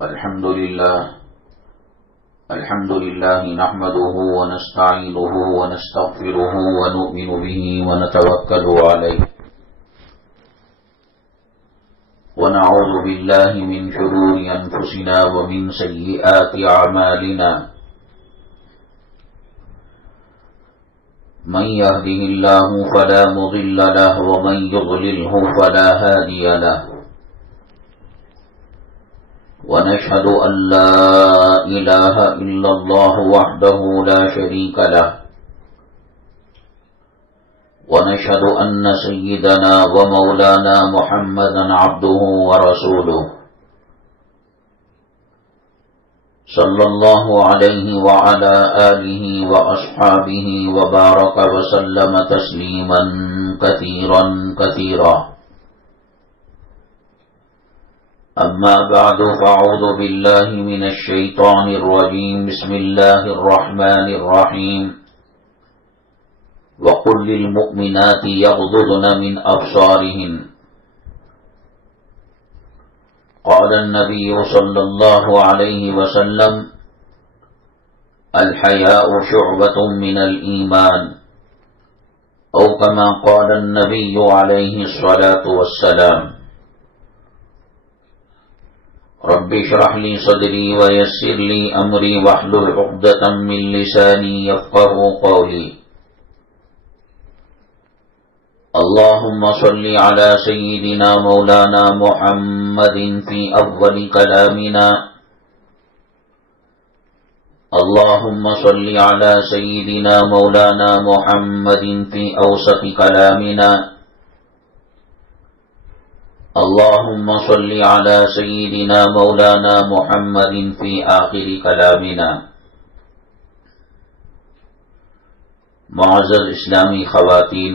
الحمد لله نحمده ونستعينه ونستغفره ونؤمن به ونتوكل عليه ونعوذ بالله من شرور أنفسنا ومن سيئات أعمالنا من يهده الله فلا مضل له ومن يضلله فلا هادي له ونشهد أن لا إله إلا الله وحده لا شريك له ونشهد أن سيدنا ومولانا محمدا عبده ورسوله صلى الله عليه وعلى آله وأصحابه وبارك وسلم تسليما كثيرا كثيرا أما بعد فأعوذ بالله من الشيطان الرجيم بسم الله الرحمن الرحيم وقل للمؤمنات يغضضن من أبصارهن قال النبي صلى الله عليه وسلم الحياء شعبة من الإيمان أو كما قال النبي عليه الصلاة والسلام رب اشرح لي صدري ويسر لي أمري واحلل عقدة من لساني يفقهوا قولي اللهم صل على سيدنا مولانا محمد في أول كلامنا اللهم صل على سيدنا مولانا محمد في أوسط كلامنا اللهم صل على سيدنا مولانا محمد في آخر كلامنا معزز اسلامی خواتین،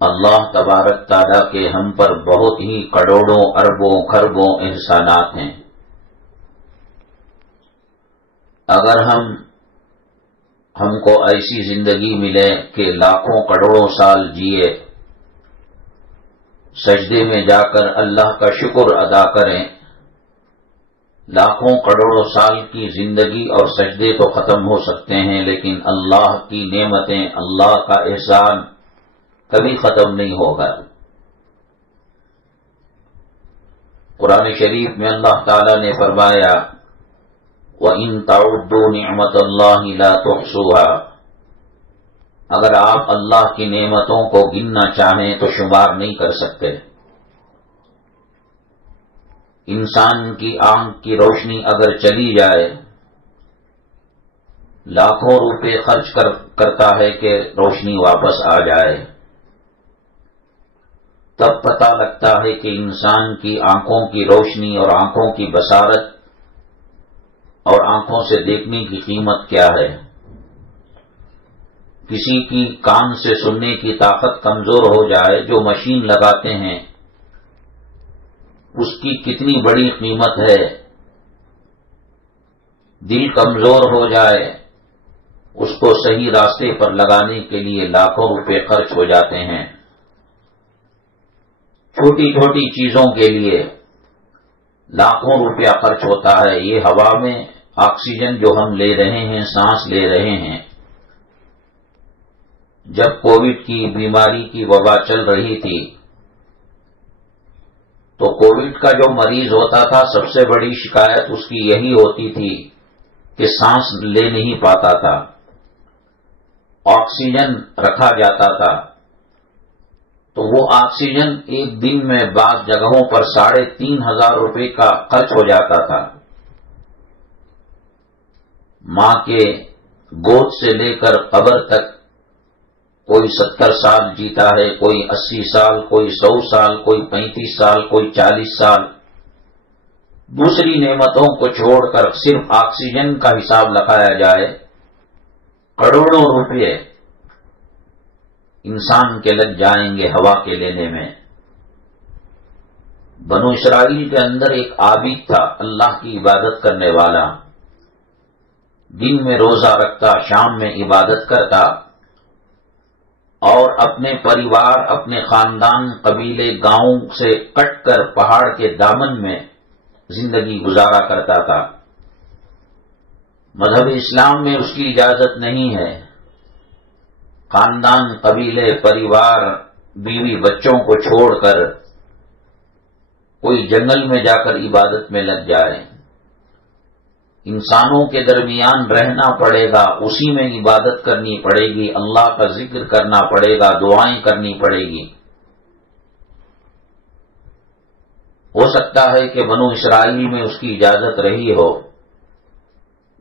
اللہ تبارک تعالیٰ کے ہم پر بہت ہی کروڑوں اربوں خربوں احسانات ہیں۔ اگر ہم کو ایسی زندگی ملے کہ لاکھوں کروڑوں سال جیے، سجدے میں جا کر اللہ کا شکر ادا کریں، لاکھوں کروڑوں سال کی زندگی اور سجدے تو ختم ہو سکتے ہیں، لیکن اللہ کی نعمتیں، اللہ کا احسان کبھی ختم نہیں ہوگا۔ قرآن شریف میں اللہ تعالیٰ نے فرمایا وَإِن تَعُدُّوا نِعْمَةَ اللَّهِ لَا تُحْصُوهَا، اگر آپ اللہ کی نعمتوں کو گننا چاہیں تو شمار نہیں کر سکتے۔ انسان کی آنکھ کی روشنی اگر چلی جائے، لاکھوں روپے خرچ کرتا ہے کہ روشنی واپس آ جائے، تب پتہ لگتا ہے کہ انسان کی آنکھوں کی روشنی اور آنکھوں کی بصارت اور آنکھوں سے دیکھنے کی قیمت کیا ہے۔ کسی کی کان سے سننے کی طاقت کمزور ہو جائے، جو مشین لگاتے ہیں، اس کی کتنی بڑی قیمت ہے۔ دل کمزور ہو جائے، اس کو صحیح راستے پر لگانے کے لیے لاکھوں روپے خرچ ہو جاتے ہیں۔ چھوٹی چھوٹی چیزوں کے لیے لاکھوں روپیہ خرچ ہوتا ہے۔ یہ ہوا میں آکسیجن جو ہم لے رہے ہیں، سانس لے رہے ہیں، جب کووڈ کی بیماری کی وبا چل رہی تھی تو کووڈ کا جو مریض ہوتا تھا، سب سے بڑی شکایت اس کی یہی ہوتی تھی کہ سانس لے نہیں پاتا تھا، آکسیجن رکھا جاتا تھا، تو وہ آکسیجن ایک دن میں بعض جگہوں پر 3500 روپے کا خرچ ہو جاتا تھا۔ ماں کے گود سے لے کر قبر تک کوئی 70 سال جیتا ہے، کوئی 80 سال، کوئی 100 سال، کوئی 35 سال، کوئی 40 سال۔ دوسری نعمتوں کو چھوڑ کر صرف آکسیجن کا حساب لگایا جائے، کروڑوں روپے انسان کے لگ جائیں گے ہوا کے لینے میں۔ بنو اسرائیل کے اندر ایک عابد تھا، اللہ کی عبادت کرنے والا، دن میں روزہ رکھتا، شام میں عبادت کرتا، اور اپنے پریوار، اپنے خاندان، قبیلے، گاؤں سے کٹ کر پہاڑ کے دامن میں زندگی گزارا کرتا تھا۔ مذہب اسلام میں اس کی اجازت نہیں ہے خاندان، قبیلے، پریوار، بیوی بچوں کو چھوڑ کر کوئی جنگل میں جا کر عبادت میں لگ جائے۔ انسانوں کے درمیان رہنا پڑے گا، اسی میں عبادت کرنی پڑے گی، اللہ کا ذکر کرنا پڑے گا، دعائیں کرنی پڑے گی۔ ہو سکتا ہے کہ بنو اسرائیل میں اس کی اجازت رہی ہو،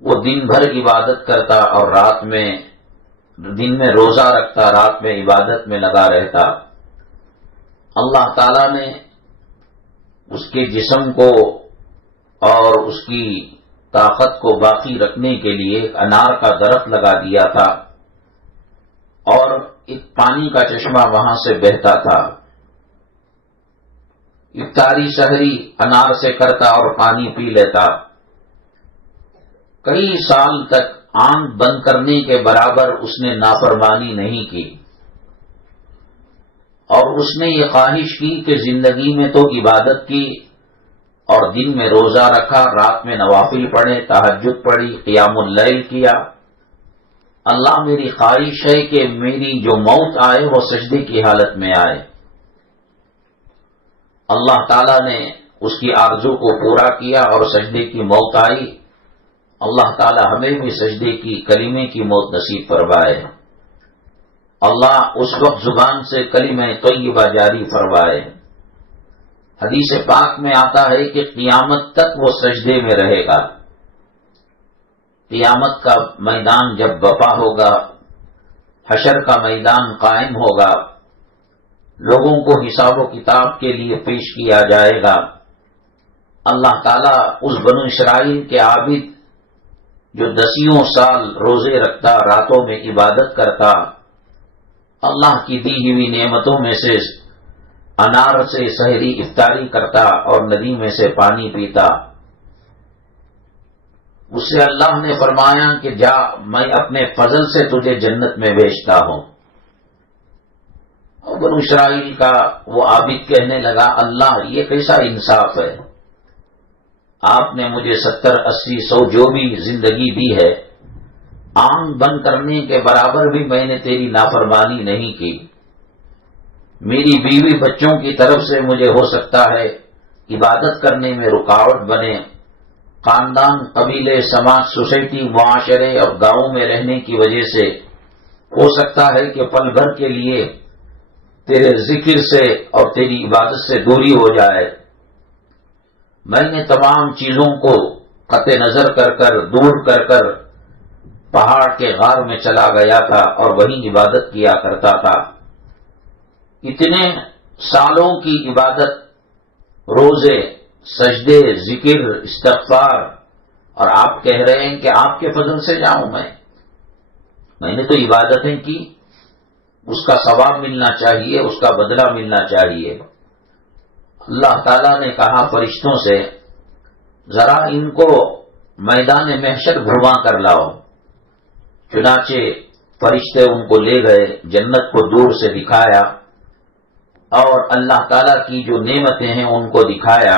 وہ دن بھر عبادت کرتا اور دن میں روزہ رکھتا، رات میں عبادت میں لگا رہتا۔ اللہ تعالی نے اس کے جسم کو اور اس کی طاقت کو باقی رکھنے کے لیے ایک انار کا درخت لگا دیا تھا اور ایک پانی کا چشمہ وہاں سے بہتا تھا۔ افطاری سحری انار سے کرتا اور پانی پی لیتا۔ کئی سال تک آنکھ بند کرنے کے برابر اس نے نافرمانی نہیں کی، اور اس نے یہ خواہش کی کہ زندگی میں تو عبادت کی اور دن میں روزہ رکھا، رات میں نوافل پڑھے، تہجد پڑھی، قیام اللیل کیا۔ اللہ میری خواہش ہے کہ میری جو موت آئے وہ سجدے کی حالت میں آئے۔ اللہ تعالیٰ نے اس کی آرزو کو پورا کیا اور سجدے کی موت آئی۔ اللہ تعالیٰ ہمیں بھی سجدے کی کلمے کی موت نصیب فرمائے۔ اللہ اس وقت زبان سے کلمہ طیبہ جاری فرمائے۔ حدیث پاک میں آتا ہے کہ قیامت تک وہ سجدے میں رہے گا۔ قیامت کا میدان جب برپا ہوگا، حشر کا میدان قائم ہوگا، لوگوں کو حساب و کتاب کے لیے پیش کیا جائے گا، اللہ تعالیٰ اس بنو اسرائیل کے عابد جو دسیوں سال روزے رکھتا، راتوں میں عبادت کرتا، اللہ کی دی ہوئی نعمتوں میں سے انار سے سحری افطاری کرتا اور ندی میں سے پانی پیتا، اس سے اللہ نے فرمایا کہ جا، میں اپنے فضل سے تجھے جنت میں بھیجتا ہوں۔ اور بنو اسرائیل کا وہ عابد کہنے لگا، اللہ یہ کیسا انصاف ہے، آپ نے مجھے 70، 80، 100 جو بھی زندگی دی ہے، آنکھ بند کرنے کے برابر بھی میں نے تیری نافرمانی نہیں کی۔ میری بیوی بچوں کی طرف سے مجھے ہو سکتا ہے عبادت کرنے میں رکاوٹ بنے، خاندان، قبیلے، سماج، سوسائٹی، معاشرے اور گاؤں میں رہنے کی وجہ سے ہو سکتا ہے کہ پل بھر کے لیے تیرے ذکر سے اور تیری عبادت سے دوری ہو جائے۔ میں نے تمام چیزوں کو قطع نظر کر دور کر پہاڑ کے غار میں چلا گیا تھا اور وہیں عبادت کیا کرتا تھا۔ اتنے سالوں کی عبادت، روزے، سجدے، ذکر، استغفار، اور آپ کہہ رہے ہیں کہ آپ کے فضل سے جاؤں میں نے تو عبادتیں کی، اس کا ثواب ملنا چاہیے، اس کا بدلہ ملنا چاہیے۔ اللہ تعالیٰ نے کہا فرشتوں سے، ذرا ان کو میدان محشر گھما کر لاؤ۔ چنانچہ فرشتے ان کو لے گئے، جنت کو دور سے دکھایا اور اللہ تعالیٰ کی جو نعمتیں ہیں ان کو دکھایا،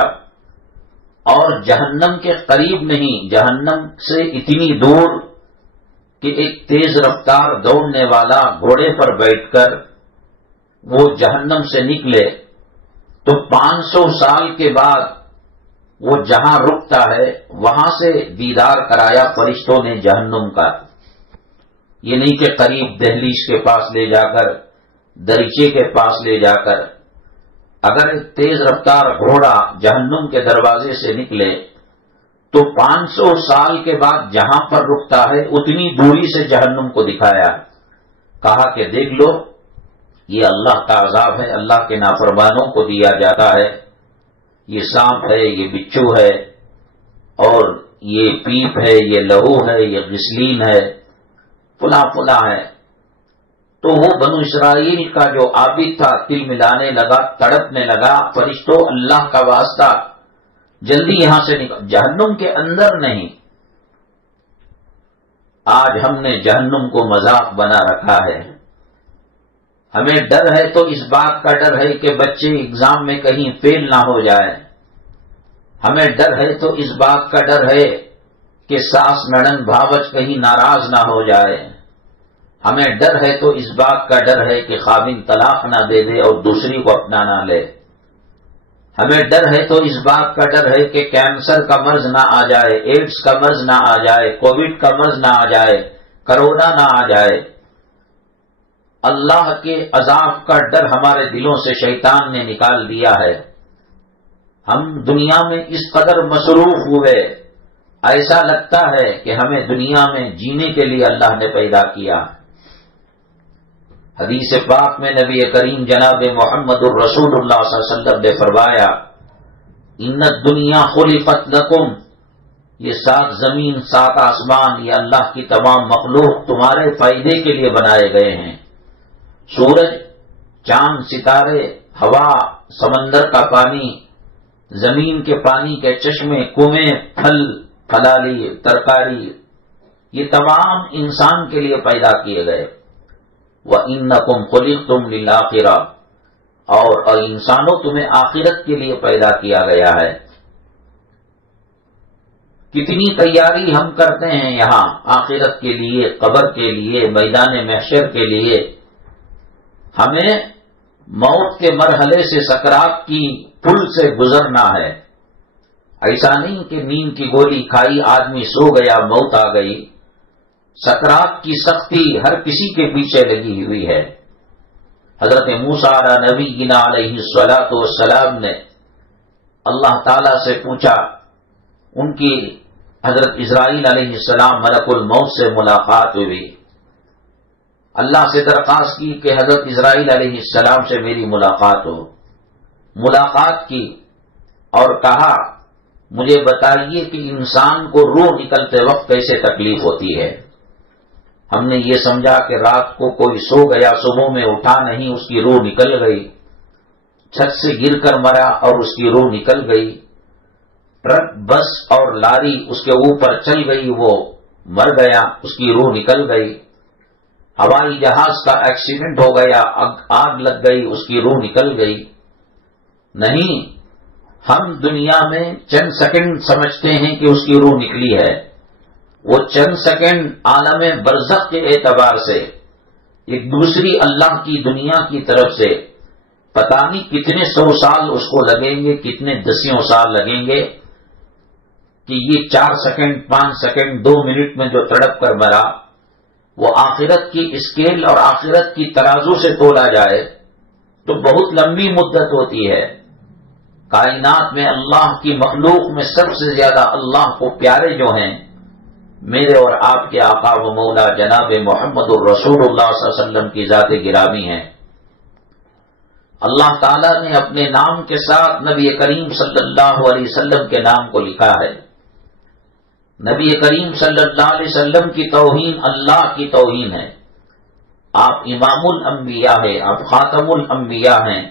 اور جہنم کے قریب نہیں، جہنم سے اتنی دور کہ ایک تیز رفتار دوڑنے والا گھوڑے پر بیٹھ کر وہ جہنم سے نکلے تو 500 سال کے بعد وہ جہاں رکتا ہے وہاں سے دیدار کرایا فرشتوں نے جہنم کا۔ یہ نہیں کہ قریب دہلیز کے پاس لے جا کر، دریچے کے پاس لے جا کر، اگر ایک تیز رفتار گھوڑا جہنم کے دروازے سے نکلے تو 500 سال کے بعد جہاں پر رکتا ہے اتنی دوری سے جہنم کو دکھایا، کہا کہ دیکھ لو یہ اللہ کا عذاب ہے، اللہ کے نافرمانوں کو دیا جاتا ہے، یہ سانپ ہے، یہ بچھو ہے، اور یہ پیپ ہے، یہ لہو ہے، یہ غسلین ہے، فلاں ہے۔ تو وہ بنو اسرائیل کا جو عابد تھا تل ملانے لگا، تڑپنے لگا، فرشتوں اللہ کا واسطہ جلدی یہاں سے نکل، جہنم کے اندر نہیں۔ آج ہم نے جہنم کو مذاق بنا رکھا ہے۔ ہمیں ڈر ہے تو اس بات کا ڈر ہے کہ بچے ایگزام میں کہیں فیل نہ ہو جائے، ہمیں ڈر ہے تو اس بات کا ڈر ہے کہ ساس نڑن بھاوچ کہیں ناراض نہ ہو جائے. ہمیں ڈر ہے تو اس بات کا ڈر ہے کہ خاوند طلاق نہ دے دے اور دوسری کو اپنا نہ لے. ہمیں ڈر ہے تو اس بات کا ڈر ہے کہ کینسر کا مرض نہ آ جائے، ایڈز کا مرض نہ آ جائے، کووڈ کا مرض نہ آ جائے، کرونا نہ آ جائے. اللہ کے عذاب کا ڈر ہمارے دلوں سے شیطان نے نکال دیا ہے. ہم دنیا میں اس قدر مصروف ہوئے، ایسا لگتا ہے کہ ہمیں دنیا میں جینے کے لیے اللہ نے پیدا کیا. حدیث پاک میں نبی کریم جناب محمد الرسول اللہ صلی اللہ علیہ وسلم نے فرمایا، ان الدنیا خلقت لکم، یہ 7 زمین 7 آسمان، یہ اللہ کی تمام مخلوق تمہارے فائدے کے لیے بنائے گئے ہیں. سورج، چاند، ستارے، ہوا، سمندر کا پانی، زمین کے پانی کے چشمے، کنویں، پھل پھلالی، ترکاری، یہ تمام انسان کے لیے پیدا کیے گئے. وَإِنَّكُمْ خُلِقْتُمْ لِلْآخِرَةِ، اور انسانوں تمہیں آخرت کے لیے پیدا کیا گیا ہے. کتنی تیاری ہم کرتے ہیں یہاں آخرت کے لیے، قبر کے لیے، میدان محشر کے لیے. ہمیں موت کے مرحلے سے سکرات کی پل سے گزرنا ہے. ایسا نہیں کہ نیند کی گولی کھائی آدمی سو گیا موت آ گئی. سکرات کی سختی ہر کسی کے پیچھے لگی ہوئی ہے. حضرت موسیٰ نبینا علیہ الصلاۃ والسلام نے اللہ تعالی سے پوچھا، ان کی حضرت اسرائیل علیہ السلام ملک الموت سے ملاقات ہوئی. اللہ سے درخواست کی کہ حضرت اسرائیل علیہ السلام سے میری ملاقات ہو. ملاقات کی اور کہا، مجھے بتائیے کہ انسان کو روح نکلتے وقت کیسے تکلیف ہوتی ہے. ہم نے یہ سمجھا کہ رات کو کوئی سو گیا، صبح میں اٹھا نہیں، اس کی روح نکل گئی. چھت سے گر کر مرا اور اس کی روح نکل گئی. ٹرک، بس اور لاری اس کے اوپر چل گئی، وہ مر گیا، اس کی روح نکل گئی. ہوائی جہاز کا ایکسیڈنٹ ہو گیا، آگ لگ گئی، اس کی روح نکل گئی. نہیں، ہم دنیا میں چند سیکنڈ سمجھتے ہیں کہ اس کی روح نکلی ہے. وہ چند سیکنڈ عالم برزخ کے اعتبار سے ایک دوسری اللہ کی دنیا کی طرف سے پتہ نہیں کتنے 100 سال اس کو لگیں گے، کتنے دسیوں سال لگیں گے کہ یہ 4 سیکنڈ 5 سیکنڈ 2 منٹ میں جو تڑپ کر مرا، وہ آخرت کی اسکیل اور آخرت کی ترازو سے تولا جائے تو بہت لمبی مدت ہوتی ہے. کائنات میں اللہ کی مخلوق میں سب سے زیادہ اللہ کو پیارے جو ہیں، میرے اور آپ کے آقا و مولا جناب محمد الرسول اللہ صلی اللہ علیہ وسلم کی ذات گرامی ہیں. اللہ تعالیٰ نے اپنے نام کے ساتھ نبی کریم صلی اللہ علیہ وسلم کے نام کو لکھا ہے. نبی کریم صلی اللہ علیہ وسلم کی توہین اللہ کی توہین ہے. آپ امام الانبیاء ہیں، آپ خاتم الانبیاء ہیں،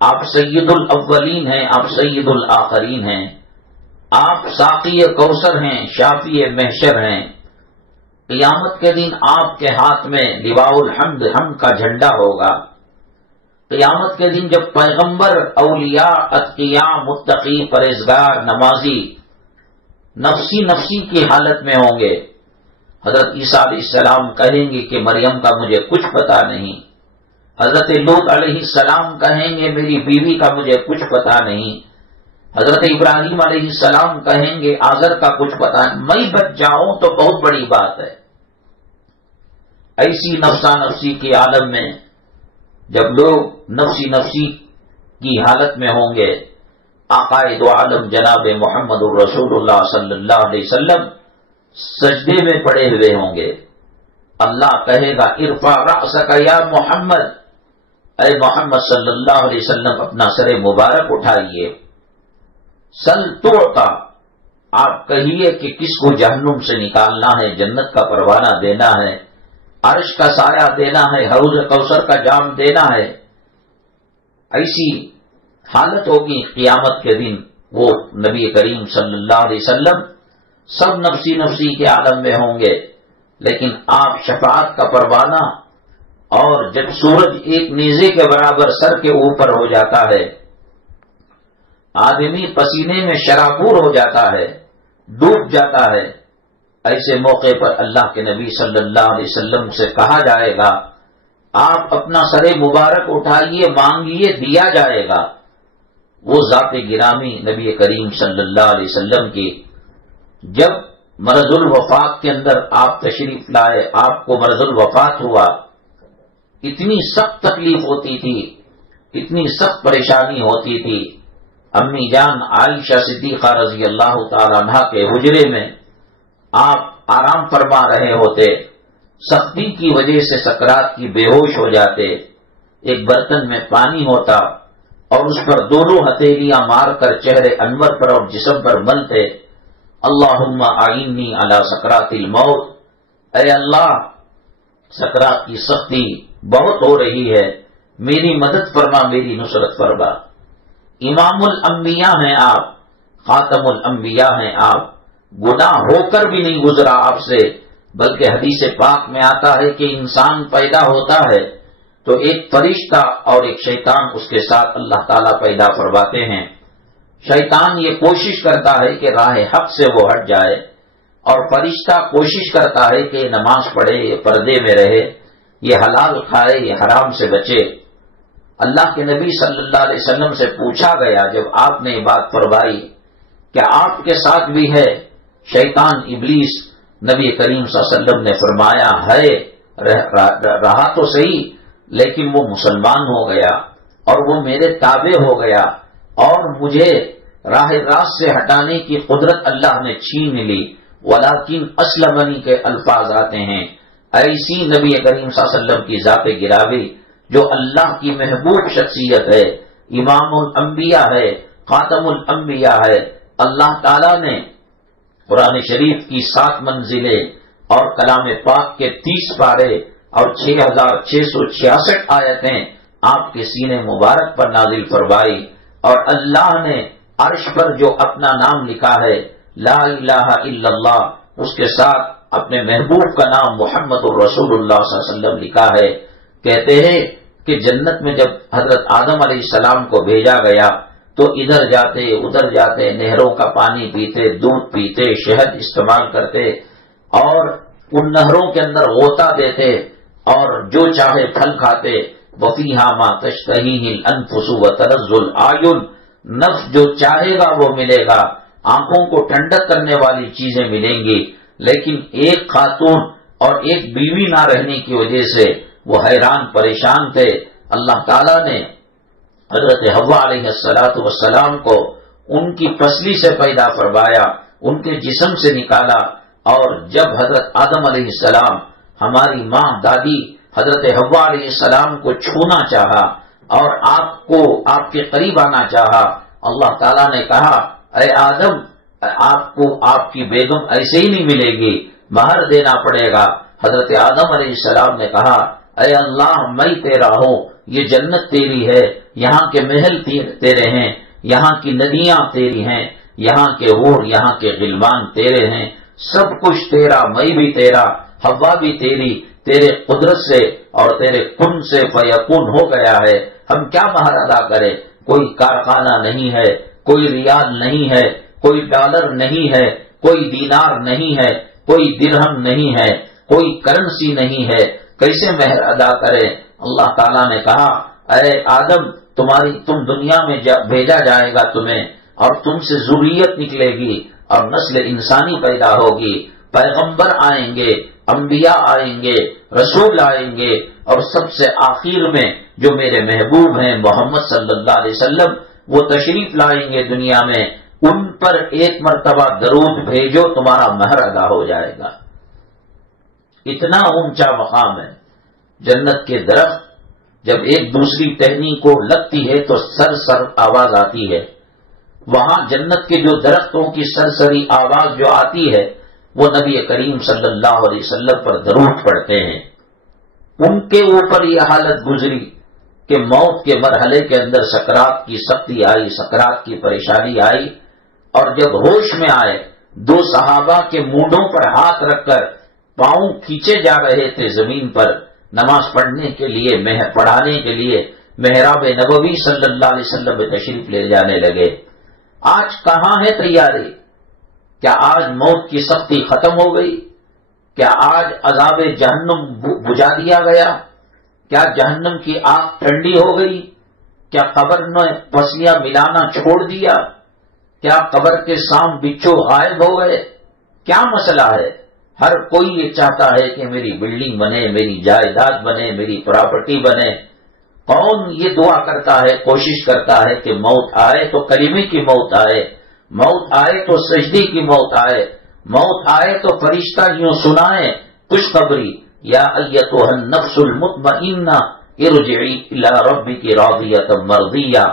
آپ سید الاولین ہیں، آپ سید الآخرین ہیں، آپ ساقی کوثر ہیں، شافی محشر ہیں. قیامت کے دن آپ کے ہاتھ میں لواء الحمد، حمد کا جھنڈا ہوگا. قیامت کے دن جب پیغمبر، اولیاء، اتقیاء، متقی، پرہیزگار، نمازی نفسی نفسی کی حالت میں ہوں گے، حضرت عیسیٰ علیہ السلام کہیں گے کہ مریم کا مجھے کچھ پتا نہیں. حضرت لوط علیہ السلام کہیں گے میری بیوی کا مجھے کچھ پتا نہیں. حضرت ابراہیم علیہ السلام کہیں گے آذر کا کچھ پتا نہیں. میں بچ جاؤں تو بہت بڑی بات ہے. ایسی نفسا نفسی کے عالم میں جب لوگ نفسی نفسی کی حالت میں ہوں گے، آقائد عالم جناب محمد الرسول اللہ صلی اللہ علیہ وسلم سجدے میں پڑے ہوئے ہوں گے. اللہ کہے گا ارفع رأسک یا محمد، اے محمد صلی اللہ علیہ وسلم اپنا سر مبارک اٹھائیے. سل تعطا، آپ کہیے کہ کس کو جہنم سے نکالنا ہے، جنت کا پروانہ دینا ہے، عرش کا سایہ دینا ہے، حوض کوثر کا جام دینا ہے. ایسی حالت ہوگی قیامت کے دن. وہ نبی کریم صلی اللہ علیہ وسلم سب نفسی نفسی کے عالم میں ہوں گے، لیکن آپ شفاعت کا پروانہ، اور جب سورج ایک نیزے کے برابر سر کے اوپر ہو جاتا ہے، آدمی پسینے میں شرابور ہو جاتا ہے، ڈوب جاتا ہے، ایسے موقع پر اللہ کے نبی صلی اللہ علیہ وسلم سے کہا جائے گا آپ اپنا سر مبارک اٹھائیے، مانگیے، دیا جائے گا۔ وہ ذات گرامی نبی کریم صلی اللہ علیہ وسلم کی جب مرض الوفات کے اندر آپ تشریف لائے، آپ کو مرض الوفات ہوا، اتنی سخت تکلیف ہوتی تھی، اتنی سخت پریشانی ہوتی تھی۔ امی جان عائشہ صدیقہ رضی اللہ تعالی عنہا کے حجرے میں آپ آرام فرما رہے ہوتے، سختی کی وجہ سے سکرات کی بے ہوش ہو جاتے، ایک برتن میں پانی ہوتا اور اس پر دونوں ہتھیلیاں مار کر چہرے انور پر اور جسم پر ملتے، اللہم اعنی علی سکرات الموت، اے اللہ سکرات کی سختی بہت ہو رہی ہے، میری مدد فرما، میری نصرت فرما۔ امام الانبیاء ہیں آپ، خاتم الانبیاء ہیں آپ، گناہ ہو کر بھی نہیں گزرا آپ سے، بلکہ حدیث پاک میں آتا ہے کہ انسان پیدا ہوتا ہے تو ایک فرشتہ اور ایک شیطان اس کے ساتھ اللہ تعالیٰ پیدا فرماتے ہیں۔ شیطان یہ کوشش کرتا ہے کہ راہ حق سے وہ ہٹ جائے، اور فرشتہ کوشش کرتا ہے کہ نماز پڑھے، یہ پردے میں رہے، یہ حلال کھائے، یہ حرام سے بچے۔ اللہ کے نبی صلی اللہ علیہ وسلم سے پوچھا گیا جب آپ نے یہ بات فرمائی، کیا آپ کے ساتھ بھی ہے شیطان ابلیس؟ نبی کریم صلی اللہ علیہ وسلم نے فرمایا ہے، رہا تو صحیح لیکن وہ مسلمان ہو گیا اور وہ میرے تابع ہو گیا، اور مجھے راہ راست سے ہٹانے کی قدرت اللہ نے چھین لی، ولیکن اسلمنی کے الفاظ آتے ہیں۔ ایسی نبی کریم صلی اللہ علیہ وسلم کی ذات گرامی جو اللہ کی محبوب شخصیت ہے، امام الانبیاء ہے، خاتم الانبیاء ہے، اللہ تعالیٰ نے قرآن شریف کی 7 منزلیں اور کلام پاک کے 30 پارے اور 6666 آیتیں آپ کے سینے مبارک پر نازل فرمائی، اور اللہ نے عرش پر جو اپنا نام لکھا ہے لا الہ الا اللہ، اس کے ساتھ اپنے محبوب کا نام محمد الرسول اللہ صلی اللہ علیہ وسلم لکھا ہے۔ کہتے ہیں کہ جنت میں جب حضرت آدم علیہ السلام کو بھیجا گیا تو ادھر جاتے ادھر جاتے، نہروں کا پانی پیتے، دودھ پیتے، شہد استعمال کرتے، اور ان نہروں کے اندر غوطہ دیتے اور جو چاہے پھل کھاتے۔ وفیہا ما تشتہیہ الانفس وتلذ الاعین، نفس جو چاہے گا وہ ملے گا، آنکھوں کو ٹھنڈک کرنے والی چیزیں ملیں گی، لیکن ایک خاتون اور ایک بیوی نہ رہنے کی وجہ سے وہ حیران پریشان تھے۔ اللہ تعالیٰ نے حضرت حوا علیہ السلام کو ان کی پسلی سے پیدا فرمایا، ان کے جسم سے نکالا، اور جب حضرت آدم علیہ السلام ہماری ماں دادی حضرت حوا علیہ السلام کو چھونا چاہا اور آپ کو آپ کے قریب آنا چاہا، اللہ تعالیٰ نے کہا اے آدم، آپ کو آپ کی بیگم ایسے ہی نہیں ملے گی، مہر دینا پڑے گا۔ حضرت آدم علیہ السلام نے کہا اے اللہ، میں تیرا ہوں، یہ جنت تیری ہے، یہاں کے محل تیرے ہیں، یہاں کی ندیاں تیری ہیں، یہاں کے حور، یہاں کے غلمان تیرے ہیں، سب کچھ تیرا، میں بھی تیرا، حوا بھی تیری، تیرے قدرت سے اور تیرے کن سے فیکون ہو گیا ہے، ہم کیا مہر ادا کریں؟ کوئی کارخانہ نہیں ہے، کوئی ریال نہیں ہے، کوئی ڈالر نہیں ہے، کوئی دینار نہیں ہے، کوئی درہم نہیں ہے، کوئی کرنسی نہیں ہے، کیسے مہر ادا کرے؟ اللہ تعالیٰ نے کہا اے آدم، تم دنیا میں بھیجا جائے گا تمہیں، اور تم سے ذریت نکلے گی اور نسل انسانی پیدا ہوگی، پیغمبر آئیں گے، انبیاء آئیں گے، رسول آئیں گے، اور سب سے آخر میں جو میرے محبوب ہیں محمد صلی اللہ علیہ وسلم، وہ تشریف لائیں گے دنیا میں، ان پر ایک مرتبہ درود بھیجو، تمہارا مہر ادا ہو جائے گا۔ اتنا اونچا مقام ہے۔ جنت کے درخت جب ایک دوسری ٹہنی کو لگتی ہے تو سر آواز آتی ہے، وہاں جنت کے جو درختوں کی سرسری آواز جو آتی ہے وہ نبی کریم صلی اللہ علیہ وسلم پر درود پڑھتے ہیں۔ ان کے اوپر یہ حالت گزری کہ موت کے مرحلے کے اندر سکرات کی سختی آئی، سکرات کی پریشانی آئی، اور جب ہوش میں آئے 2 صحابہ کے مونڈوں پر ہاتھ رکھ کر پاؤں کھینچے جا رہے تھے زمین پر نماز پڑھنے کے لیے، پڑھانے کے لیے محراب نبوی صلی اللہ علیہ وسلم میں تشریف لے جانے لگے۔ آج کہاں ہے تیاری؟ کیا آج موت کی سختی ختم ہو گئی؟ کیا آج عذاب جہنم بجھا دیا گیا؟ کیا جہنم کی آگ ٹھنڈی ہو گئی؟ کیا قبر نے پسلیاں ملانا چھوڑ دیا؟ کیا قبر کے سام بچھو غائب ہو گئے؟ کیا مسئلہ ہے؟ ہر کوئی یہ چاہتا ہے کہ میری بلڈنگ بنے، میری جائیداد بنے، میری پراپرٹی بنے۔ کون یہ دعا کرتا ہے، کوشش کرتا ہے کہ موت آئے تو کلمے کی موت آئے، موت آئے تو سجدے کی موت آئے، موت آئے تو فرشتہ یوں سنائے خوشخبری، یا ایتھا النفس المطمئنہ ارجعی الی ربک راضیۃ مرضیہ،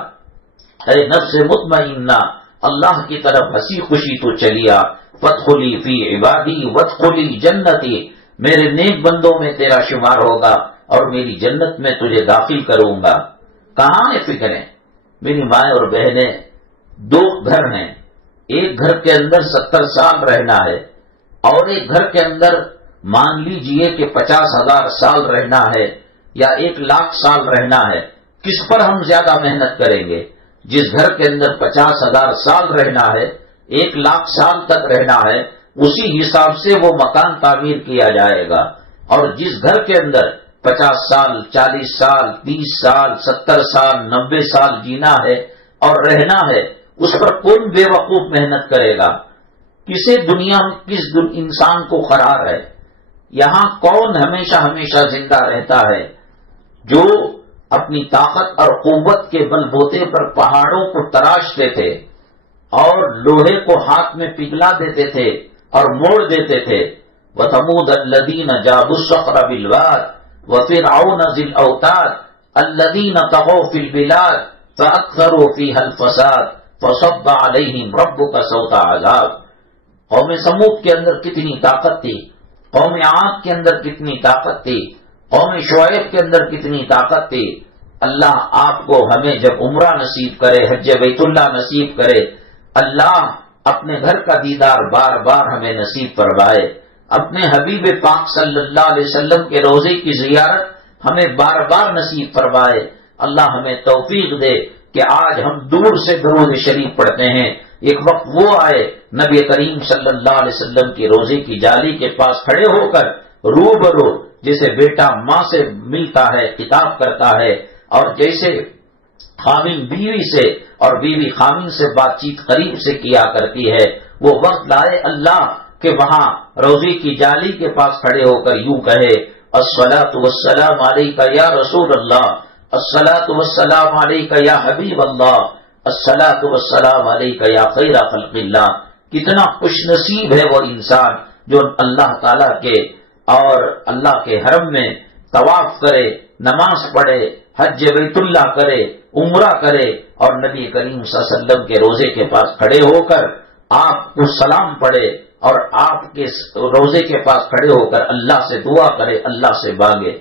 اے نفس مطمئنہ اللہ کی طرف ہنسی خوشی تو چلیا، فادخلی فی عبادی وادخلی جنتی، میرے نیک بندوں میں تیرا شمار ہوگا اور میری جنت میں تجھے داخل کروں گا۔ کہاں ہے فکریں؟ میری مائیں اور بہنیں، دو گھر ہیں، ایک گھر کے اندر 70 سال رہنا ہے اور ایک گھر کے اندر مان لیجئے کہ 50,000 سال رہنا ہے یا 1,00,000 سال رہنا ہے۔ کس پر ہم زیادہ محنت کریں گے؟ جس گھر کے اندر 50,000 سال رہنا ہے، 1,00,000 سال تک رہنا ہے، اسی حساب سے وہ مکان تعمیر کیا جائے گا۔ اور جس گھر کے اندر 50 سال، 40 سال، 30 سال، 70 سال، 90 سال جینا ہے اور رہنا ہے، اس پر کون بے وقوف محنت کرے گا؟ کسے دنیا میں کس انسان کو قرار ہے؟ یہاں کون ہمیشہ ہمیشہ زندہ رہتا ہے؟ جو اپنی طاقت اور قوت کے بل بوتے پر پہاڑوں کو تراشتے تھے اور لوہے کو ہاتھ میں پگھلا دیتے تھے اور موڑ دیتے تھے۔ وَثَمُودَ الَّذِينَ جَابُوا الصَّخْرَ بِالْوَادِ وَفِرْعَوْنَ ذِي الْأَوْتَادِ الَّذِينَ طَغَوْا فِي الْبِلَادِ فَأَكْثَرُوا فِيهَا الْفَسَادَ فَصَبَّ عَلَيْهِمْ رَبُّكَ صَوْتَ عَذَابٍ۔ قوم سمود کے اندر کتنی طاقت تھی، قوم عاد کے اندر کتنی طاقت تھی، قوم شعیب کے اندر کتنی طاقت تھی۔ اللہ آپ کو ہمیں جب عمرہ نصیب کرے، حج بیت اللہ نصیب کرے، اللہ اپنے گھر کا دیدار بار بار ہمیں نصیب فرمائے، اپنے حبیب پاک صلی اللہ علیہ وسلم کے روضے کی زیارت ہمیں بار بار نصیب فرمائے۔ اللہ ہمیں توفیق دے کہ آج ہم دور سے درود شریف پڑھتے ہیں، ایک وقت وہ آئے نبی کریم صلی اللہ علیہ وسلم کی روضے کی جالی کے پاس کھڑے ہو کر روبرو، جیسے بیٹا ماں سے ملتا ہے، خطاب کرتا ہے، اور جیسے خامن بیوی سے اور بیوی خامن سے بات چیت قریب سے کیا کرتی ہے، وہ وقت لائے اللہ کہ وہاں روضے کی جالی کے پاس کھڑے ہو کر یوں کہے، الصلاۃ والسلام علیک یا رسول اللہ، الصلاۃ والسلام علیک یا حبیب اللہ، الصلاۃ والسلام علیک یا خیر خلق اللہ۔ کتنا خوش نصیب ہے وہ انسان جو اللہ تعالیٰ کے اور اللہ کے حرم میں طواف کرے، نماز پڑھے، حج بیت اللہ کرے، عمرہ کرے اور نبی کریم صلی اللہ علیہ وسلم کے روضے کے پاس کھڑے ہو کر آپ کو سلام پڑھے اور آپ کے روضے کے پاس کھڑے ہو کر اللہ سے دعا کرے، اللہ سے مانگے۔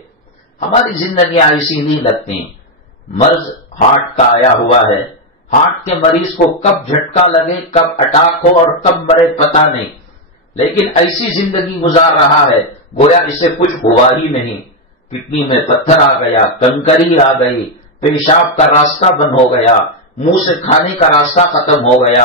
ہماری زندگیاں ایسی نہیں لگتی۔ مرض ہارٹ کا آیا ہوا ہے، ہارٹ کے مریض کو کب جھٹکا لگے، کب اٹیک ہو اور کب مرے پتہ نہیں، لیکن ایسی زندگی گزار رہا ہے گویا اسے کچھ ہوا ہی نہیں۔ کڈنی میں پتھر آ گیا، کنکری آ گئی، پیشاب کا راستہ بند ہو گیا، منہ سے کھانے کا راستہ ختم ہو گیا،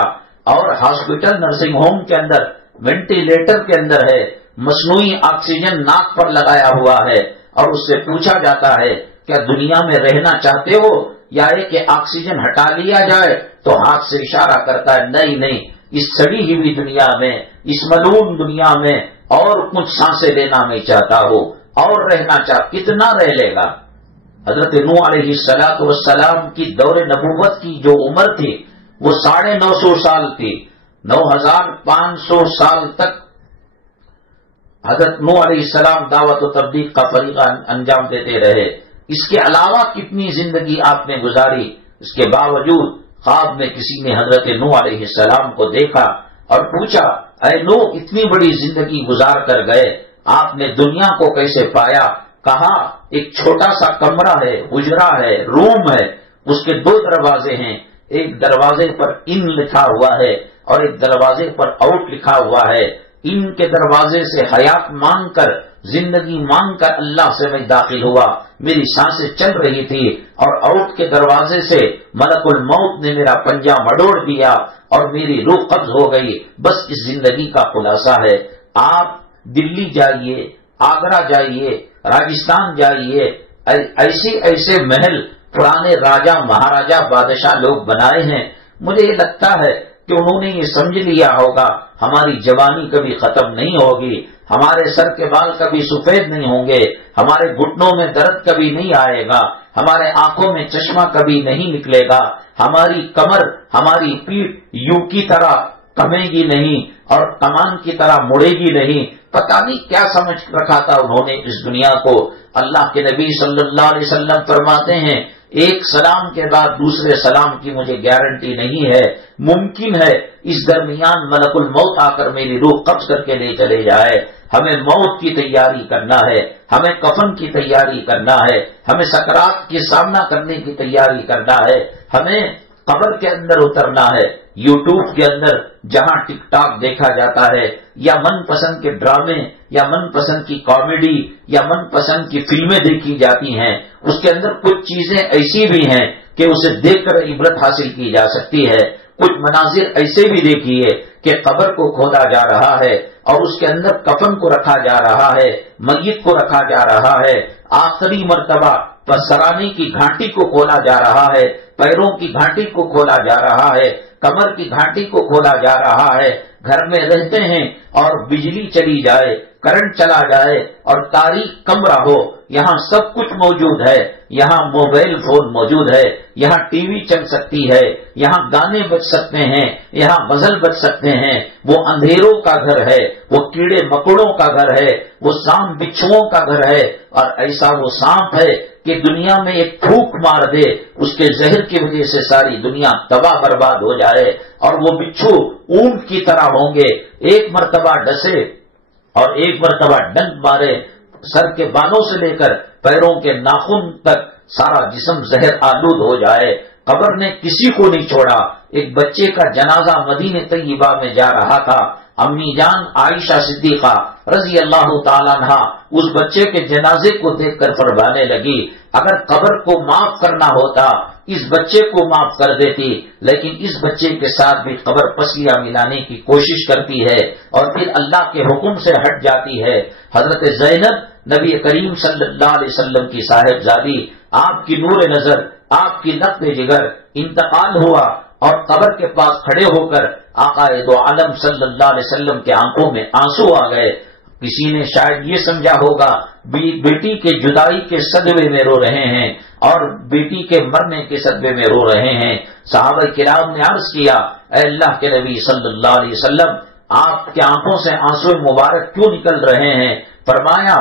اور ہاسپٹل نرسنگ ہوم کے اندر وینٹیلیٹر کے اندر ہے، مصنوعی آکسیجن ناک پر لگایا ہوا ہے، اور اس سے پوچھا جاتا ہے کیا دنیا میں رہنا چاہتے ہو یا یہ کہ آکسیجن ہٹا لیا جائے، تو ہاتھ سے اشارہ کرتا ہے نہیں نہیں، اس سڑی ہوئی دنیا میں، اس ملعون دنیا میں اور کچھ سانسیں لینا میں چاہتا ہوں اور رہنا کتنا رہ لے گا۔ حضرت نوح علیہ السلام کی دور نبوت کی جو عمر تھی وہ 950 سال تھی، 9500 سال تک حضرت نوح علیہ السلام دعوت و تبلیغ کا فریضہ انجام دیتے رہے۔ اس کے علاوہ کتنی زندگی آپ نے گزاری، اس کے باوجود خواب میں کسی نے حضرت نوح علیہ السلام کو دیکھا اور پوچھا، اے نوح اتنی بڑی زندگی گزار کر گئے، آپ نے دنیا کو کیسے پایا؟ کہا ایک چھوٹا سا کمرہ ہے، حجرہ ہے، روم ہے، اس کے 2 دروازے ہیں، ایک دروازے پر ان لکھا ہوا ہے اور ایک دروازے پر آؤٹ لکھا ہوا ہے۔ ان کے دروازے سے حیات مانگ کر زندگی مانگ کر اللہ سے میں داخل ہوا، میری سانسیں چل رہی تھی اور آؤٹ کے دروازے سے ملک الموت نے میرا پنجہ مڑوڑ دیا اور میری روح قبض ہو گئی۔ بس اس زندگی کا خلاصہ ہے۔ آپ دلی جائیے، آگرہ جائیے، راجستھان جائیے، ایسے محل پرانے راجا مہاراجا بادشاہ لوگ بنائے ہیں۔ مجھے یہ لگتا ہے کہ انہوں نے یہ سمجھ لیا ہوگا ہماری جوانی کبھی ختم نہیں ہوگی، ہمارے سر کے بال کبھی سفید نہیں ہوں گے، ہمارے گھٹنوں میں درد کبھی نہیں آئے گا، ہمارے آنکھوں میں چشمہ کبھی نہیں نکلے گا، ہماری کمر، ہماری پیٹھ یوں کی طرح کمے گی نہیں اور کمان کی طرح مڑے گی نہیں۔ پتہ نہیں کیا سمجھ رکھا تھا انہوں نے اس دنیا کو۔ اللہ کے نبی صلی اللہ علیہ وسلم فرماتے ہیں ایک سلام کے بعد دوسرے سلام کی مجھے گارنٹی نہیں ہے، ممکن ہے اس درمیان ملک الموت آ کر میری روح قبض کر کے لے چلے جائے۔ ہمیں موت کی تیاری کرنا ہے، ہمیں کفن کی تیاری کرنا ہے، ہمیں سکرات کے سامنا کرنے کی تیاری کرنا ہے، ہمیں قبر کے اندر اترنا ہے۔ یوٹیوب کے اندر جہاں ٹک ٹاک دیکھا جاتا ہے یا من پسند کے ڈرامے یا من پسند کی کامیڈی یا من پسند کی فلمیں دیکھی جاتی ہیں، اس کے اندر کچھ چیزیں ایسی بھی ہیں کہ اسے دیکھ کر عبرت حاصل کی جا سکتی ہے۔ کچھ مناظر ایسے بھی دیکھیے کہ قبر کو کھودا جا رہا ہے اور اس کے اندر کفن کو رکھا جا رہا ہے، میت کو رکھا جا رہا ہے، آخری مرتبہ سرانے کی گھانٹی کو کھولا جا رہا ہے، پیروں کی گھانٹی کو کھولا جا رہا ہے، کمر کی گھانٹی کو کھولا جا رہا ہے۔ گھر میں رہتے ہیں اور بجلی چلی جائے، کرنٹ چلا جائے اور تاریخ کمرہ ہو، یہاں سب کچھ موجود ہے، یہاں موبائل فون موجود ہے، یہاں ٹی وی چل سکتی ہے، یہاں گانے بج سکتے ہیں، یہاں غزل بج سکتے ہیں۔ وہ اندھیروں کا گھر ہے، وہ کیڑے مکوڑوں کا گھر ہے، وہ سانپ بچھوؤں کا گھر ہے، اور ایسا وہ سانپ ہے کہ دنیا میں ایک پھونک مار دے، اس کے زہر کی وجہ سے ساری دنیا تباہ برباد ہو جائے، اور وہ بچھو اونٹ کی طرح ہوں گے، ایک مرتبہ ڈسے اور ایک مرتبہ ڈنک مارے، سر کے بالوں سے لے کر پیروں کے ناخن تک سارا جسم زہر آلود ہو جائے۔ قبر نے کسی کو نہیں چھوڑا۔ ایک بچے کا جنازہ مدینہ طیبہ میں جا رہا تھا، امی جان عائشہ صدیقہ رضی اللہ تعالیٰ عنہا اس بچے کے جنازے کو دیکھ کر فرمانے لگی اگر قبر کو معاف کرنا ہوتا اس بچے کو معاف کر دیتی، لیکن اس بچے کے ساتھ بھی قبر پسلیاں ملانے کی کوشش کرتی ہے اور پھر اللہ کے حکم سے ہٹ جاتی ہے۔ حضرت زینب نبی کریم صلی اللہ علیہ وسلم کی صاحبزادی، آپ کی نور نظر، آپ کی نقد جگر انتقال ہوا اور قبر کے پاس کھڑے ہو کر آقا دو عالم صلی اللہ علیہ وسلم کے آنکھوں میں آنسو آ گئے۔ کسی نے شاید یہ سمجھا ہوگا بیٹی کے جدائی کے صدمے میں رو رہے ہیں اور بیٹی کے مرنے کے صدمے میں رو رہے ہیں۔ صحابہ کرام نے عرض کیا اے اللہ کے نبی صلی اللہ علیہ وسلم، آپ کے آنکھوں سے آنسو مبارک کیوں نکل رہے ہیں؟ فرمایا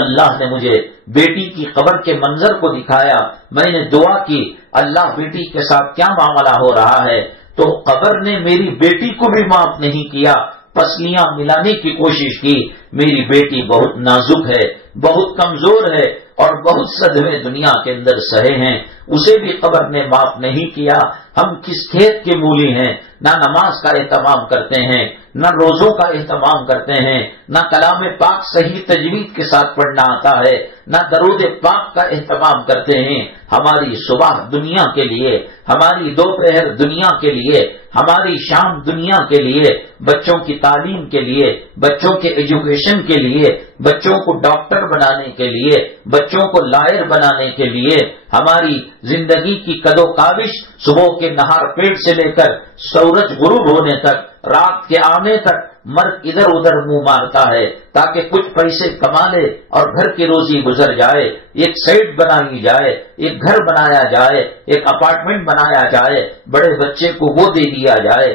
اللہ نے مجھے بیٹی کی قبر کے منظر کو دکھایا، میں نے دعا کی اللہ بیٹی کے ساتھ کیا معاملہ ہو رہا ہے، تو قبر نے میری بیٹی کو بھی معاف نہیں کیا، پسلیاں ملانے کی کوشش کی۔ میری بیٹی بہت نازک ہے، بہت کمزور ہے اور بہت صدمے دنیا کے اندر سہے ہیں، اسے بھی قبر نے معاف نہیں کیا۔ ہم کس کھیت کے مولی ہیں، نہ نماز کا اہتمام کرتے ہیں، نہ روزوں کا اہتمام کرتے ہیں، نہ کلام پاک صحیح تجوید کے ساتھ پڑھنا آتا ہے، نہ درود پاک کا اہتمام کرتے ہیں۔ ہماری صبح دنیا کے لیے، ہماری دوپہر دنیا کے لیے، ہماری شام دنیا کے لیے، بچوں کی تعلیم کے لیے، بچوں کے ایجوکیشن کے لیے، بچوں کو ڈاکٹر بنانے کے لیے، بچوں کو لائر بنانے کے لیے، ہماری زندگی کی کد و کاوش صبح کے نہار پیٹ سے لے کر سورج غروب ہونے تک، رات کے آنے تک مرد ادھر ادھر منہ مارتا ہے تاکہ کچھ پیسے کما لے اور گھر کی روزی گزر جائے، ایک سائٹ بنائی جائے، ایک گھر بنایا جائے، ایک اپارٹمنٹ بنایا جائے، بڑے بچے کو وہ دے دیا جائے،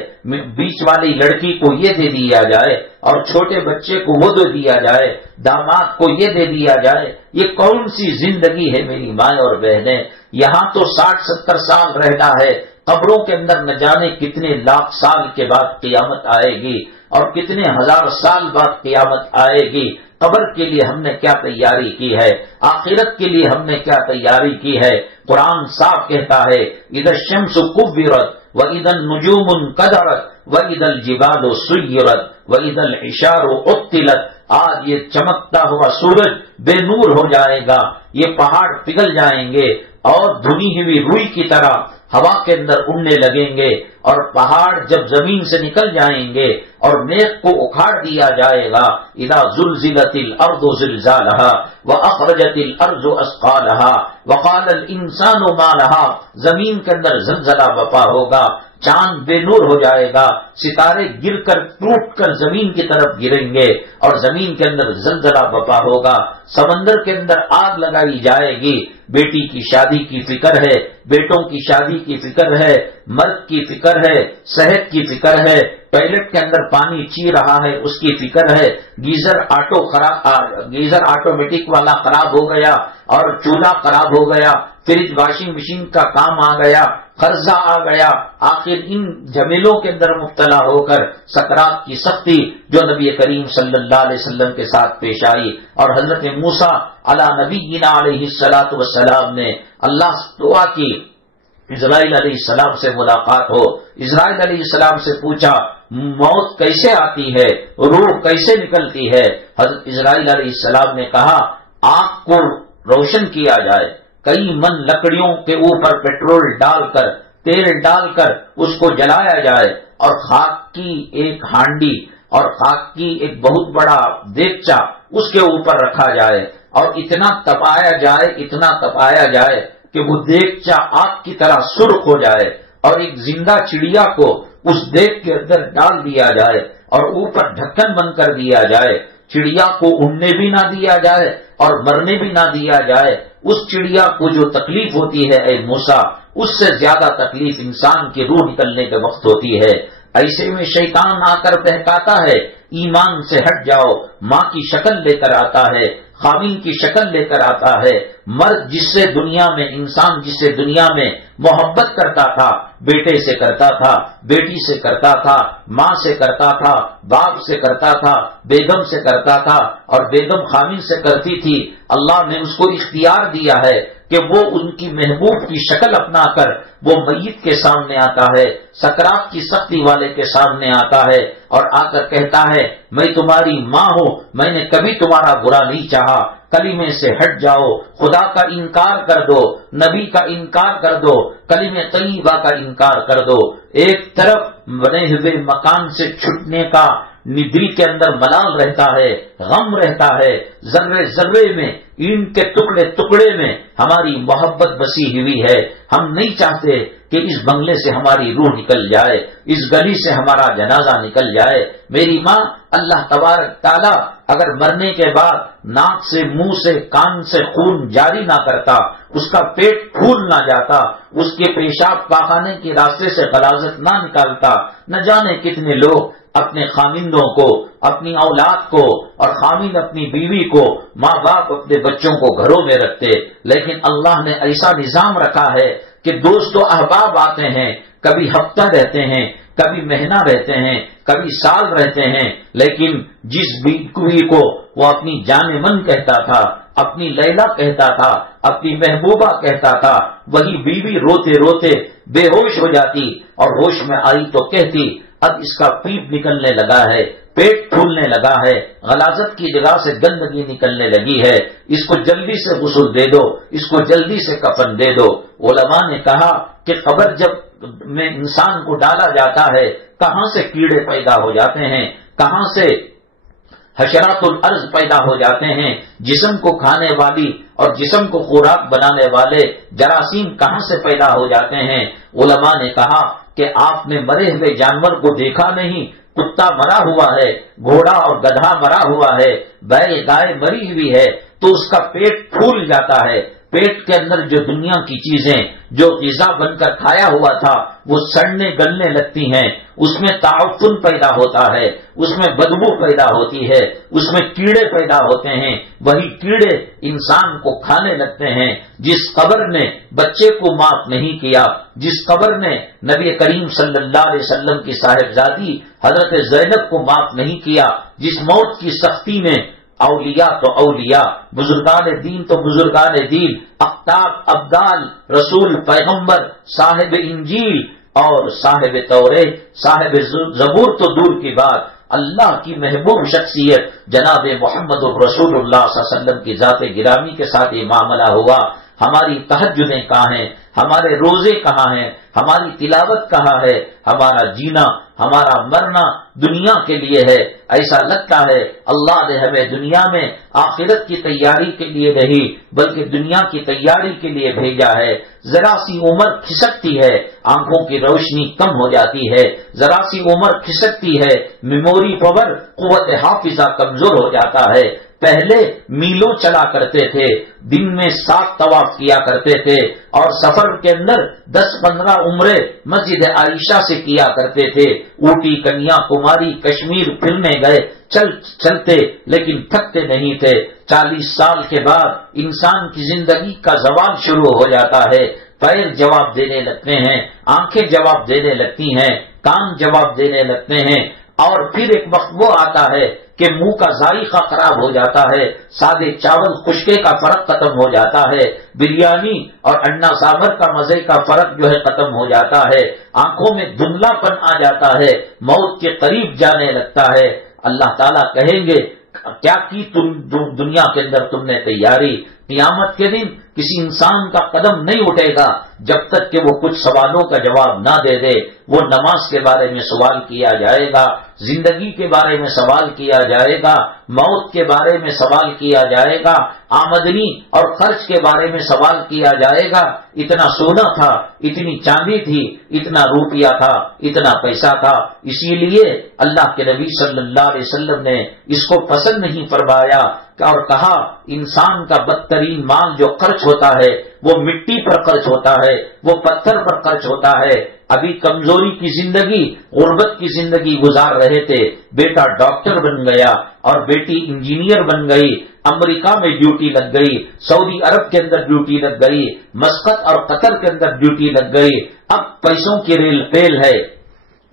بیچ والی لڑکی کو یہ دے دیا جائے اور چھوٹے بچے کو وہ دے دیا جائے، داماد کو یہ دے دیا جائے۔ یہ کون سی زندگی ہے میری مائیں اور بہنیں؟ یہاں تو 60-70 سال رہنا ہے، قبروں کے اندر نہ جانے کتنے لاکھ سال کے بعد قیامت آئے گی اور کتنے ہزار سال بعد قیامت آئے گی۔ قبر کے لیے ہم نے کیا تیاری کی ہے؟ آخرت کے لیے ہم نے کیا تیاری کی ہے؟ قرآن صاف کہتا ہے اذا الشمس كورت واذا النجوم انكدرت واذا الجبال سيرت واذا العشار عطلت آج یہ چمکتا ہوا سورج بے نور ہو جائے گا، یہ پہاڑ پگھل جائیں گے اور دھنی ہوئی روئی کی طرح ہوا کے اندر اڑنے لگیں گے، اور پہاڑ جب زمین سے نکل جائیں گے اور نیک کو اکھاڑ دیا جائے گا، اذا زلزلت الارض زلزالها واخرجت الارض اثقالها وقال الانسان ما لها، زمین کے اندر زلزلہ برپا ہوگا، چاند بے نور ہو جائے گا، ستارے گر کر ٹوٹ کر زمین کی طرف گریں گے اور زمین کے اندر زلزلہ برپا ہوگا، سمندر کے اندر آگ لگائی جائے گی، بیٹی کی شادی کی فکر ہے، بیٹوں کی شادی کی فکر ہے، مرد کی فکر ہے، صحت کی فکر ہے، ٹوائلٹ کے اندر پانی چی رہا ہے اس کی فکر ہے، گیزر آٹومیٹک والا خراب ہو گیا اور چولہا خراب ہو گیا، فریج واشنگ مشین کا کام آ گیا، قرضہ آ گیا، آخر ان جھمیلوں کے اندر مبتلا ہو کر سکرات کی سختی جو نبی کریم صلی اللہ علیہ وسلم کے ساتھ پیش آئی، اور حضرت موسیٰ علی نبینا علیہ الصلوۃ والسلام نے اللہ سے دعا کی اسرائیل علیہ السلام سے ملاقات ہو، اسرائیل علیہ السلام سے پوچھا موت کیسے آتی ہے، روح کیسے نکلتی ہے؟ حضرت اسرائیل علیہ السلام نے کہا آگ کو روشن کیا جائے، کئی من لکڑیوں کے اوپر پیٹرول ڈال کر تیل ڈال کر اس کو جلایا جائے، اور خاک کی ایک ہانڈی اور خاک کی ایک بہت بڑا دیگچا اس کے اوپر رکھا جائے، اور اتنا تپایا جائے کہ وہ دیگچا آگ کی طرح سرخ ہو جائے، اور ایک زندہ چڑیا کو اس دیگ کے اندر ڈال دیا جائے اور اوپر ڈھکن بند کر دیا جائے، چڑیا کو اڑنے بھی نہ دیا جائے اور مرنے بھی نہ دیا جائے۔ اس چڑیا کو جو تکلیف ہوتی ہے اے موسیٰ، اس سے زیادہ تکلیف انسان کی روح نکلنے کے وقت ہوتی ہے۔ ایسے میں شیطان آ کر بہکاتا ہے ایمان سے ہٹ جاؤ، ماں کی شکل لے کر آتا ہے، خاوند کی شکل لے کر آتا ہے، مرد جس سے دنیا میں انسان جس سے دنیا میں محبت کرتا تھا، بیٹے سے کرتا تھا، بیٹی سے کرتا تھا، ماں سے کرتا تھا، باپ سے کرتا تھا، بیگم سے کرتا تھا، اور بیگم خاوند سے کرتی تھی، اللہ نے اس کو اختیار دیا ہے کہ وہ ان کی محبوب کی شکل اپنا کر وہ میت کے سامنے آتا ہے، سکرات کی سختی والے کے سامنے آتا ہے، اور آ کر کہتا ہے میں تمہاری ماں ہوں، میں نے کبھی تمہارا برا نہیں چاہا، کلمے سے ہٹ جاؤ، خدا کا انکار کر دو، نبی کا انکار کر دو، کلمہ طیبہ کا انکار کر دو۔ ایک طرف بنے ہوئے مکان سے چھٹنے کا ندری کے اندر ملال رہتا ہے، غم رہتا ہے، ذرے ذرے میں اینٹ کے ٹکڑے ٹکڑے میں ہماری محبت بسی ہوئی ہے، ہم نہیں چاہتے کہ اس بنگلے سے ہماری روح نکل جائے، اس گلی سے ہمارا جنازہ نکل جائے۔ میری ماں اللہ تبارک تعالیٰ اگر مرنے کے بعد ناک سے منہ سے کان سے خون جاری نہ کرتا، اس کا پیٹ پھول نہ جاتا، اس کے پیشاب پاخانے کے راستے سے غلاظت نہ نکالتا، نہ جانے کتنے لوگ اپنے خاوندوں کو، اپنی اولاد کو، اور خاوند اپنی بیوی کو، ماں باپ اپنے بچوں کو گھروں میں رکھتے، لیکن اللہ نے ایسا نظام رکھا ہے کہ دوست و احباب آتے ہیں، کبھی ہفتہ رہتے ہیں، کبھی مہینہ رہتے ہیں، کبھی سال رہتے ہیں، لیکن جس بیوی کو وہ اپنی جان من کہتا تھا، اپنی لیلا کہتا تھا، اپنی محبوبہ کہتا تھا، وہی بیوی روتے روتے بے ہوش ہو جاتی، اور ہوش میں آئی تو کہتی اب اس کا پیپ نکلنے لگا ہے، پیٹ پھولنے لگا ہے، غلاظت کی جگہ سے گندگی نکلنے لگی ہے، اس کو جلدی سے غسل دے دو، اس کو جلدی سے کفن دے دو۔ علماء نے کہا کہ قبر جب میں انسان کو ڈالا جاتا ہے، کہاں سے کیڑے پیدا ہو جاتے ہیں، کہاں سے حشرات الارض پیدا ہو جاتے ہیں، جسم کو کھانے والی اور جسم کو خوراک بنانے والے جراثیم کہاں سے پیدا ہو جاتے ہیں۔ علماء نے کہا کہ آپ نے مرے ہوئے جانور کو دیکھا نہیں، کتا مرا ہوا ہے، گھوڑا اور گدھا مرا ہوا ہے، بیل گائے مری ہوئی ہے، تو اس کا پیٹ پھول جاتا ہے، پیٹ کے اندر جو دنیا کی چیزیں جو غذا بن کر کھایا ہوا تھا وہ سڑنے گلنے لگتی ہیں، اس میں تعفن پیدا ہوتا ہے، اس میں بدبو پیدا ہوتی ہے، اس میں کیڑے پیدا ہوتے ہیں، وہی کیڑے انسان کو کھانے لگتے ہیں۔ جس قبر نے بچے کو معاف نہیں کیا، جس قبر نے نبی کریم صلی اللہ علیہ وسلم کی صاحبزادی حضرت زینب کو معاف نہیں کیا، جس موت کی سختی میں اولیاء تو اولیاء، بزرگان دین تو بزرگان دین، اقطاب ابدال، رسول پیغمبر، صاحب انجیل اور صاحب توریت، صاحب زبور تو دور کی بات، اللہ کی محبوب شخصیت جناب محمد رسول اللہ صلی اللہ علیہ وسلم کی ذات گرامی کے ساتھ یہ معاملہ ہوا. ہماری تہجدیں کہاں ہیں؟ ہمارے روزے کہاں ہیں؟ ہماری تلاوت کہاں ہے؟ ہمارا جینا، ہمارا مرنا دنیا کے لیے ہے. ایسا لگتا ہے اللہ نے ہمیں دنیا میں آخرت کی تیاری کے لیے نہیں بلکہ دنیا کی تیاری کے لیے بھیجا ہے. ذرا سی عمر کھسکتی ہے، آنکھوں کی روشنی کم ہو جاتی ہے. ذرا سی عمر کھسکتی ہے، میموری پاور، قوت حافظہ کمزور ہو جاتا ہے. پہلے میلوں چلا کرتے تھے، دن میں 7 طواف کیا کرتے تھے اور سفر کے اندر 10-15 عمرے مسجد عائشہ سے کیا کرتے تھے. اوٹی، کنیا کماری، کشمیر پھرنے گئے، چلتے لیکن تھکتے نہیں تھے. 40 سال کے بعد انسان کی زندگی کا زوال شروع ہو جاتا ہے. پیر جواب دینے لگتے ہیں، آنکھیں جواب دینے لگتی ہیں، کان جواب دینے لگتے ہیں، اور پھر ایک وقت وہ آتا ہے کہ منہ کا ذائقہ خراب ہو جاتا ہے. سادے چاول خشکے کا فرق ختم ہو جاتا ہے. بریانی اور انڈا سامبر کا مزے کا فرق جو ہے ختم ہو جاتا ہے. آنکھوں میں دھندلا پن آ جاتا ہے، موت کے قریب جانے لگتا ہے. اللہ تعالیٰ کہیں گے کیا کی تم دنیا کے اندر تم نے تیاری؟ قیامت کے دن کسی انسان کا قدم نہیں اٹھے گا جب تک کہ وہ کچھ سوالوں کا جواب نہ دے دے. وہ نماز کے بارے میں سوال کیا جائے گا، زندگی کے بارے میں سوال کیا جائے گا، موت کے بارے میں سوال کیا جائے گا، آمدنی اور خرچ کے بارے میں سوال کیا جائے گا. اتنا سونا تھا، اتنی چاندی تھی، اتنا روپیہ تھا، اتنا پیسہ تھا. اسی لیے اللہ کے نبی صلی اللہ علیہ وسلم نے اس کو پسند نہیں فرمایا اور کہا انسان کا بدترین مال جو خرچ ہوتا ہے وہ مٹی پر خرچ ہوتا ہے، وہ پتھر پر خرچ ہوتا ہے. ابھی کمزوری کی زندگی، غربت کی زندگی گزار رہے تھے، بیٹا ڈاکٹر بن گیا اور بیٹی انجینئر بن گئی، امریکہ میں ڈیوٹی لگ گئی، سعودی عرب کے اندر ڈیوٹی لگ گئی، مسقط اور قطر کے اندر ڈیوٹی لگ گئی. اب پیسوں کی ریل پیل ہے.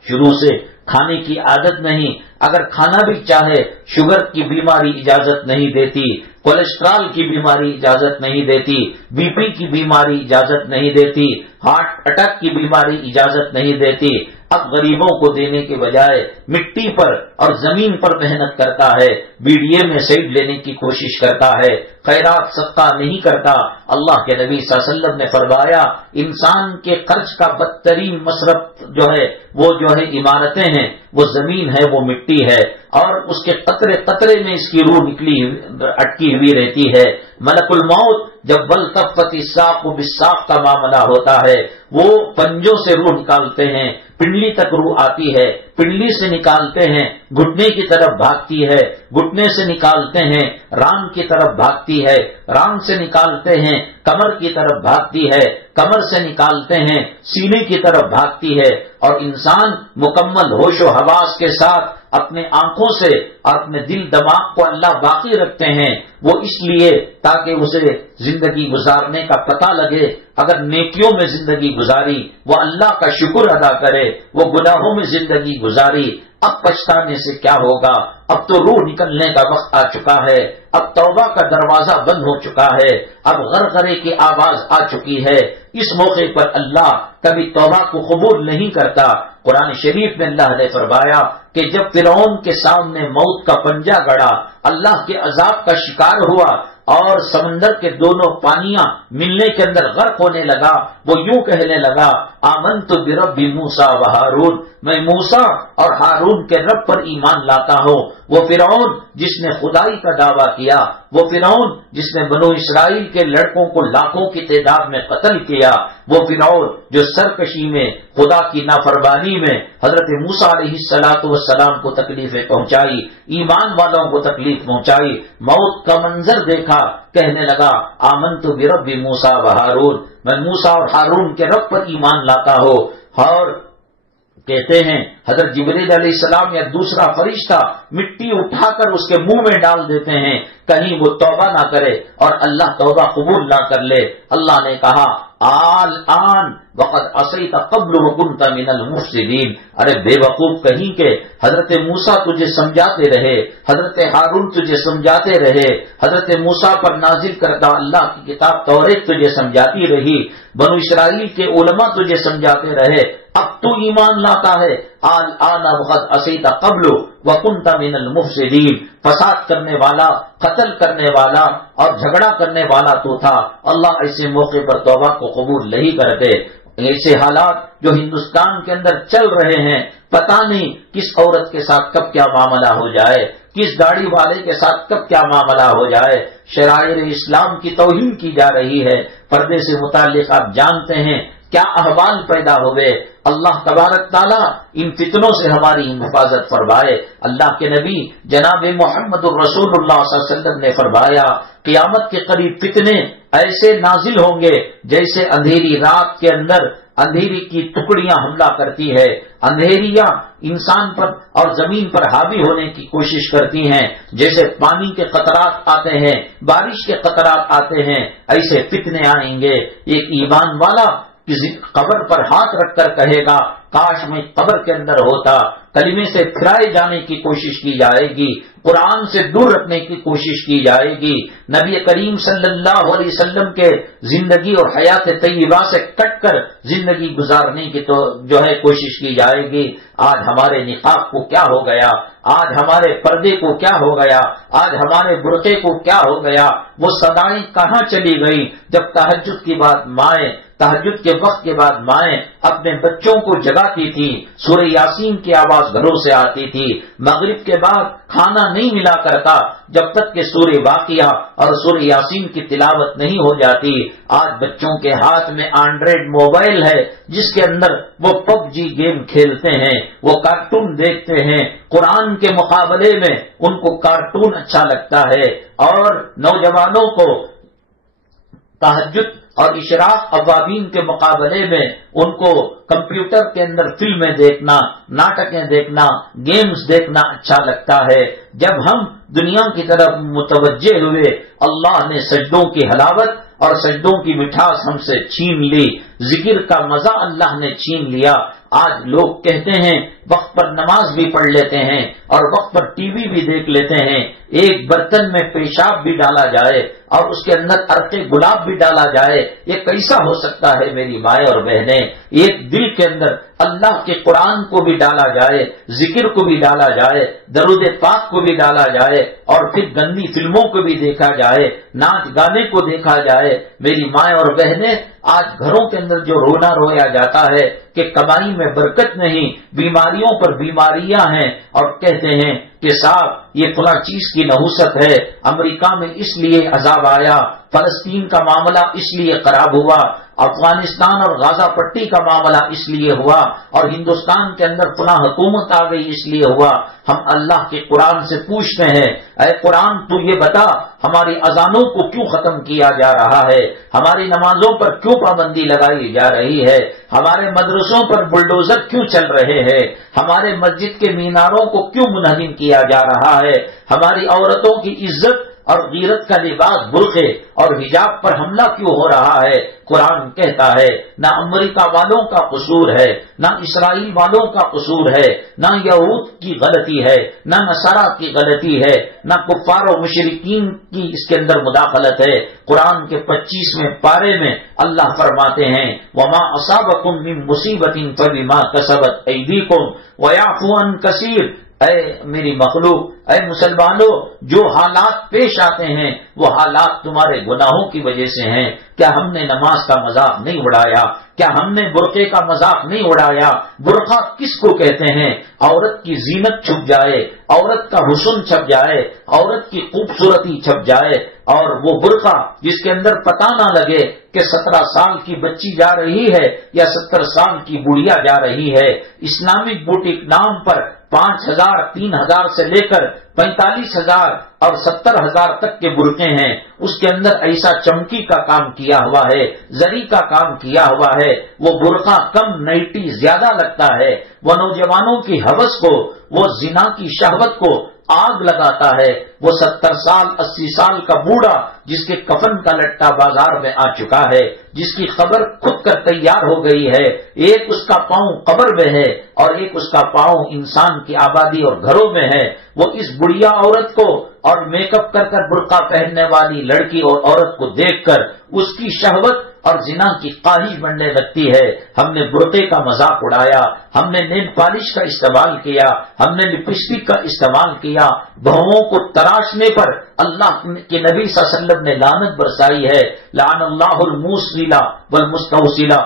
شروع سے کھانے کی عادت نہیں، اگر کھانا بھی چاہے شوگر کی بیماری اجازت نہیں دیتی، کولیسٹرول کی بیماری اجازت نہیں دیتی، بی پی کی بیماری اجازت نہیں دیتی، ہارٹ اٹیک کی بیماری اجازت نہیں دیتی. اب غریبوں کو دینے کے بجائے مٹی پر اور زمین پر محنت کرتا ہے، بی ڈی اے میں سیٹ لینے کی کوشش کرتا ہے، خیرات صدقہ نہیں کرتا. اللہ کے نبی صلی اللہ علیہ وسلم نے فرمایا انسان کے خرچ کا بدترین مصرف جو ہے وہ جو ہے عمارتیں ہیں، وہ زمین ہے، وہ مٹی ہے، اور اس کے قطرے قطرے میں اس کی روح نکلی اٹکی ہوئی رہتی ہے. ملک الموت جب والتفت الساق بالساق کا معاملہ ہوتا ہے وہ پنجوں سے روح نکالتے ہیں، پنڈلی تک روح آتی ہے، پنڈلی سے نکالتے ہیں، گھٹنے کی طرف بھاگتی ہے، گھٹنے سے نکالتے ہیں، ران کی طرف بھاگتی ہے، ران سے نکالتے ہیں، کمر کی طرف بھاگتی ہے، کمر سے نکالتے ہیں، سینے کی طرف بھاگتی ہے. اور انسان مکمل ہوش و حواس کے ساتھ اپنے آنکھوں سے اور اپنے دل دماغ کو اللہ باقی رکھتے ہیں، وہ اس لیے تاکہ اسے زندگی گزارنے کا پتہ لگے. اگر نیکیوں میں زندگی گزاری وہ اللہ کا شکر ادا کرے، وہ گناہوں میں زندگی گزاری اب پچھتانے سے کیا ہوگا؟ اب تو روح نکلنے کا وقت آ چکا ہے، اب توبہ کا دروازہ بند ہو چکا ہے، اب غرغرے کی آواز آ چکی ہے. اس موقع پر اللہ کبھی توبہ کو قبول نہیں کرتا. قرآن شریف میں اللہ نے فرمایا کہ جب فرعون کے سامنے موت کا پنجہ گڑا، اللہ کے عذاب کا شکار ہوا اور سمندر کے دونوں پانیاں ملنے کے اندر غرق ہونے لگا، وہ یوں کہنے لگا آمنت برب موسیٰ و ہارون، میں موسیٰ اور ہارون کے رب پر ایمان لاتا ہوں. وہ فرعون جس نے خدائی کا دعویٰ کیا، وہ فرعون جس نے بنو اسرائیل کے لڑکوں کو لاکھوں کی تعداد میں قتل کیا، وہ فرعون جو سرکشی میں خدا کی نافرمانی میں حضرت موسیٰ علیہ السلام کو تکلیفیں پہنچائی، ایمان والوں کو تکلیف پہنچائی، موت کا منظر دیکھا، کہنے لگا آمنت برب موسیٰ و ہارون، میں موسیٰ اور ہارون کے رب پر ایمان لاتا ہوں. اور کہتے ہیں حضرت جبریل علیہ السلام یا دوسرا فرشتہ مٹی اٹھا کر اس کے منہ میں ڈال دیتے ہیں کہیں وہ توبہ نہ کرے اور اللہ توبہ قبول نہ کر لے. اللہ نے کہا آن وقد عصیت قبل وکنت من المفسدین. ارے بے وقوف کہیں کہ حضرت موسیٰ تجھے سمجھاتے رہے، حضرت ہارون تجھے سمجھاتے رہے، حضرت موسیٰ پر نازل کردہ اللہ کی کتاب توریت تجھے سمجھاتی رہی، بنو اسرائیل کے علماء تجھے سمجھاتے رہے، اب تو ایمان لاتا ہے، الآن وقد عصیت قبل وکنت من المفسدین، فساد کرنے والا، قتل کرنے والا اور جھگڑا کرنے والا تو تھا، اللہ ایسے موقع پر توبہ کو قبول نہیں کرتے۔ ایسے حالات جو ہندوستان کے اندر چل رہے ہیں، پتہ نہیں کس عورت کے ساتھ کب کیا معاملہ ہو جائے، کس داڑھی والے کے ساتھ کب کیا معاملہ ہو جائے، شرائع اسلام کی توہین کی جا رہی ہے، پردے سے متعلق آپ جانتے ہیں کیا احوال پیدا ہوئے۔ اللہ تبارک تعالیٰ ان فتنوں سے ہماری حفاظت فرمائے۔ اللہ کے نبی جناب محمد الرسول اللہ صلی اللہ علیہ وسلم نے فرمایا قیامت کے قریب فتنے ایسے نازل ہوں گے جیسے اندھیری رات کے اندر اندھیری کی ٹکڑیاں حملہ کرتی ہے، اندھیریاں انسان پر اور زمین پر حاوی ہونے کی کوشش کرتی ہیں، جیسے پانی کے قطرات آتے ہیں، بارش کے قطرات آتے ہیں، ایسے فتنے آئیں گے۔ ایک ایمان والا کسی قبر پر ہاتھ رکھ کر کہے گا کاش میں قبر کے اندر ہوتا، کلمے سے پھرائے جانے کی کوشش کی جائے گی، قرآن سے دور رکھنے کی کوشش کی جائے گی، نبی کریم صلی اللہ علیہ وسلم کے زندگی اور حیات طیبہ سے کٹ کر زندگی گزارنے کی تو جو ہے کوشش کی جائے گی۔ آج ہمارے نقاب کو کیا ہو گیا، آج ہمارے پردے کو کیا ہو گیا، آج ہمارے برقعے کو کیا ہو گیا، وہ صدائیں کہاں چلی گئی جب تہجد کی بات مائیں، تہجد کے وقت کے بعد مائیں اپنے بچوں کو جگاتی تھی، سورہ یاسین کی آواز گھروں سے آتی تھی، مغرب کے بعد کھانا نہیں ملا کرتا جب تک کہ سورہ واقعہ اور سورہ یاسین کی تلاوت نہیں ہو جاتی۔ آج بچوں کے ہاتھ میں اینڈرائڈ موبائل ہے جس کے اندر وہ پب جی گیم کھیلتے ہیں، وہ کارٹون دیکھتے ہیں، قرآن کے مقابلے میں ان کو کارٹون اچھا لگتا ہے، اور نوجوانوں کو تہجد اور اشراق اوابین کے مقابلے میں ان کو کمپیوٹر کے اندر فلمیں دیکھنا، ناٹکیں دیکھنا، گیمز دیکھنا اچھا لگتا ہے۔ جب ہم دنیا کی طرف متوجہ ہوئے، اللہ نے سجدوں کی حلاوت اور سجدوں کی مٹھاس ہم سے چھین لی، ذکر کا مزہ اللہ نے چھین لیا۔ آج لوگ کہتے ہیں وقت پر نماز بھی پڑھ لیتے ہیں اور وقت پر ٹی وی بھی دیکھ لیتے ہیں، ایک برتن میں پیشاب بھی ڈالا جائے اور اس کے اندر عرق گلاب بھی ڈالا جائے، یہ کیسا ہو سکتا ہے میری مائیں اور بہنیں؟ ایک دل کے اندر اللہ کے قرآن کو بھی ڈالا جائے، ذکر کو بھی ڈالا جائے، درود پاک کو بھی ڈالا جائے، اور پھر گندی فلموں کو بھی دیکھا جائے، ناچ گانے کو دیکھا جائے۔ میری مائیں اور بہنیں، آج گھروں کے اندر جو رونا رویا جاتا ہے کہ کمائی میں برکت نہیں، بیماریوں پر بیماریاں ہیں، اور کہتے ہیں کہ صاحب یہ فلاں چیز کی نحوست ہے، امریکہ میں اس لیے عذاب آیا، فلسطین کا معاملہ اس لیے خراب ہوا، افغانستان اور غازہ پٹی کا معاملہ اس لیے ہوا، اور ہندوستان کے اندر فلاں حکومت آ گئی اس لیے ہوا۔ ہم اللہ کے قرآن سے پوچھتے ہیں اے قرآن تو یہ بتا ہماری اذانوں کو کیوں ختم کیا جا رہا ہے، ہماری نمازوں پر کیوں پابندی لگائی جا رہی ہے، ہمارے مدرسوں پر بلڈوزر کیوں چل رہے ہیں، ہمارے مسجد کے میناروں کو کیوں منہدم کیا جا رہا ہے، ہماری عورتوں کی عزت اور غیرت کا لباس برقعے اور حجاب پر حملہ کیوں ہو رہا ہے؟ قرآن کہتا ہے نہ امریکہ والوں کا قصور ہے، نہ اسرائیل والوں کا قصور ہے، نہ یہود کی غلطی ہے، نہ نصارہ کی غلطی ہے، نہ کفار و مشرکین کی اس کے اندر مداخلت ہے۔ قرآن کے 25ویں پارے میں اللہ فرماتے ہیں وَمَا أَصَابَكُم مِّن مُّصِيبَةٍ فَبِمَا كَسَبَتْ أَيْدِيكُمْ وَيَعْفُو عَن كَثِيرٍ۔ اے میری مخلوق، اے مسلمانوں، جو حالات پیش آتے ہیں وہ حالات تمہارے گناہوں کی وجہ سے ہیں۔ کیا ہم نے نماز کا مذاق نہیں اڑایا؟ کیا ہم نے برقعے کا مذاق نہیں اڑایا؟ برقع کس کو کہتے ہیں؟ عورت کی زینت چھپ جائے، عورت کا حسن چھپ جائے، عورت کی خوبصورتی چھپ جائے، اور وہ برقع جس کے اندر پتہ نہ لگے کہ 17 سال کی بچی جا رہی ہے یا 70 سال کی بڑھیا جا رہی ہے۔ اسلامک بوٹیک نام پر 5,000 3,000 سے لے کر 45,000 اور 70,000 تک کے برقعے ہیں، اس کے اندر ایسا چمکی کا کام کیا ہوا ہے، زری کا کام کیا ہوا ہے، وہ برقع کم نائٹی زیادہ لگتا ہے، وہ نوجوانوں کی ہوس کو، وہ زنا کی شہوت کو آگ لگاتا ہے۔ وہ 70 سال 80 سال کا بوڑھا جس کے کفن کا لٹا بازار میں آ چکا ہے، جس کی قبر خود کر تیار ہو گئی ہے، ایک اس کا پاؤں قبر میں ہے اور ایک اس کا پاؤں انسان کی آبادی اور گھروں میں ہے، وہ اس بڑھیا عورت کو اور میک اپ کر کر برقع پہننے والی لڑکی اور عورت کو دیکھ کر اس کی شہوت اور زنا کی خواہش بننے لگتی ہے. ہم نے برقعے کا مذاق اڑایا، ہم نے نیل پالش کا استعمال کیا، ہم نے لپسٹک کا استعمال کیا، بہوؤں کو تراشنے پر اللہ کے نبی صلی اللہ علیہ وسلم نے لعنت برسائی ہے. لعن اللہ الموسلہ والمستوسلہ،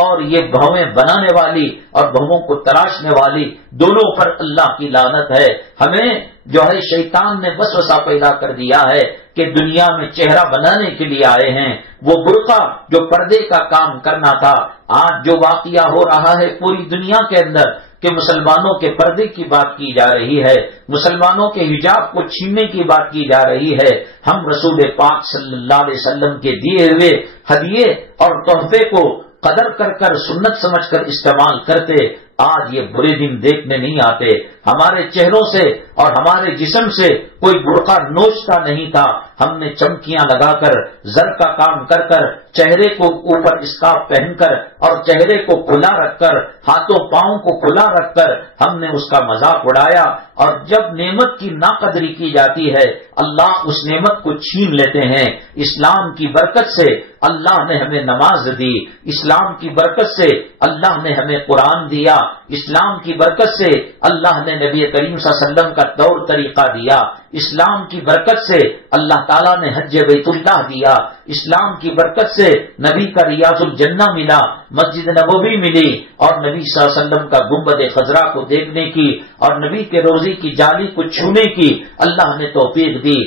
اور یہ بہویں بنانے والی اور بہوؤں کو تراشنے والی دونوں پر اللہ کی لعنت ہے. ہمیں جو ہے شیطان نے وسوسہ پیدا کر دیا ہے کہ دنیا میں چہرہ بنانے کے لیے آئے ہیں. وہ برقع جو پردے کا کام کرنا تھا، آج جو واقعہ ہو رہا ہے پوری دنیا کے اندر کہ مسلمانوں کے پردے کی بات کی جا رہی ہے، مسلمانوں کے حجاب کو چھیننے کی بات کی جا رہی ہے. ہم رسول پاک صلی اللہ علیہ وسلم کے دیے ہوئے ہدیے اور تحفے کو قدر کر کر سنت سمجھ کر استعمال کرتے، آج یہ برے دن دیکھنے نہیں آتے. ہمارے چہروں سے اور ہمارے جسم سے کوئی برقع نوچتا نہیں تھا. ہم نے چمکیاں لگا کر، زر کا کام کر کر، چہرے کو اوپر اسکارف پہن کر اور چہرے کو کھلا رکھ کر، ہاتھوں پاؤں کو کھلا رکھ کر ہم نے اس کا مذاق اڑایا. اور جب نعمت کی ناقدری کی جاتی ہے، اللہ اس نعمت کو چھین لیتے ہیں. اسلام کی برکت سے اللہ نے ہمیں نماز دی، اسلام کی برکت سے اللہ نے ہمیں قرآن دیا، اسلام کی برکت سے اللہ نے نبی کریم صلی اللہ علیہ وسلم کا طور طریقہ دیا، اسلام کی برکت سے اللہ تعالیٰ نے حج بیت اللہ دیا، اسلام کی برکت سے نبی کا ریاض الجنہ ملا، مسجد نبوی ملی، اور نبی صلی اللہ علیہ وسلم کا گنبد خضرا کو دیکھنے کی اور نبی کے روضے کی جالی کو چھونے کی اللہ نے توفیق دی.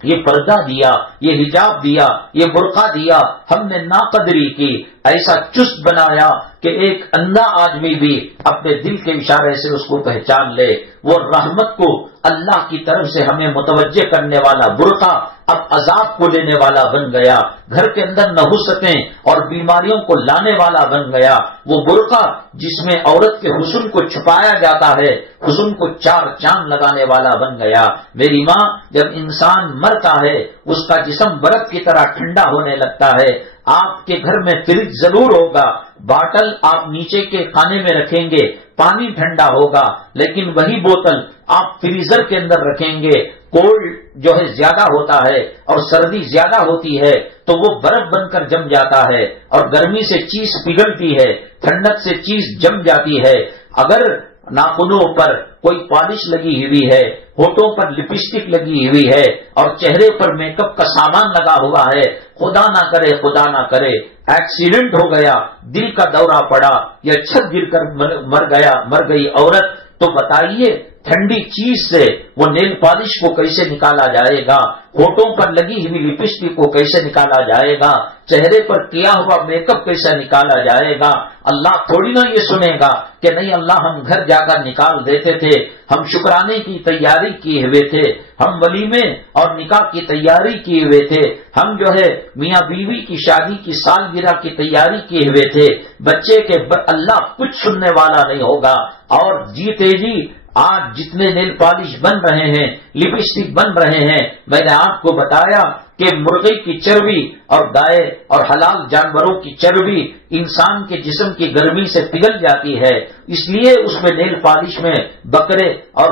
یہ پردہ دیا، یہ حجاب دیا، یہ برقع دیا، ہم نے ناقدری کی، ایسا چست بنایا کہ ایک اندھا آدمی بھی اپنے دل کے اشارے سے اس کو پہچان لے. وہ رحمت کو اللہ کی طرف سے ہمیں متوجہ کرنے والا برقع اب عذاب کو لینے والا بن گیا، گھر کے اندر نحوستیں اور بیماریوں کو لانے والا بن گیا. وہ برقع جس میں عورت کے حسن کو چھپایا جاتا ہے، حسن کو چار چاند لگانے والا بن گیا. میری ماں، جب انسان مرتا ہے اس کا جسم برف کی طرح ٹھنڈا ہونے لگتا ہے. آپ کے گھر میں فریج ضرور ہوگا، باٹل آپ نیچے کے خانے میں رکھیں گے، پانی ٹھنڈا ہوگا، لیکن وہی بوتل آپ فریزر کے اندر رکھیں گے، کولڈ جو ہے زیادہ ہوتا ہے اور سردی زیادہ ہوتی ہے تو وہ برف بن کر جم جاتا ہے، اور گرمی سے چیز پگھلتی ہے، ٹھنڈک سے چیز جم جاتی ہے. اگر ناخنوں پر کوئی پالش لگی ہوئی ہے، ہونٹوں پر لپسٹک لگی ہوئی ہے اور چہرے پر میک اپ کا سامان لگا ہوا ہے، خدا نہ کرے ایکسیڈنٹ ہو گیا، دل کا دورہ پڑا یا چھت گر کر مر گئی عورت، تو بتائیے ٹھنڈی چیز سے وہ نیل پالش کو کیسے نکالا جائے گا، ہونٹوں پر لگی ہوئی لپسٹک کو کیسے نکالا جائے گا، چہرے پر کیا ہوا میک اپ کیسے نکالا جائے گا. اللہ تھوڑی نہ یہ سنے گا کہ نہیں اللہ ہم گھر جا کر نکال دیتے تھے، ہم شکرانے کی تیاری کیے ہوئے تھے، ہم ولیمے اور نکاح کی تیاری کیے ہوئے تھے، ہم جو ہے میاں بیوی کی شادی کی سالگرہ کی تیاری کیے ہوئے تھے. بچے کے اللہ کچھ سننے والا نہیں ہوگا. اور جیتے جی آج جتنے نیل پالش بن رہے ہیں، لپسٹک بن رہے ہیں، میں نے آپ کو بتایا کہ مرغی کی چربی اور گائے اور حلال جانوروں کی چربی انسان کے جسم کی گرمی سے پگھل جاتی ہے، اس لیے اس میں نیل پالش میں بکرے اور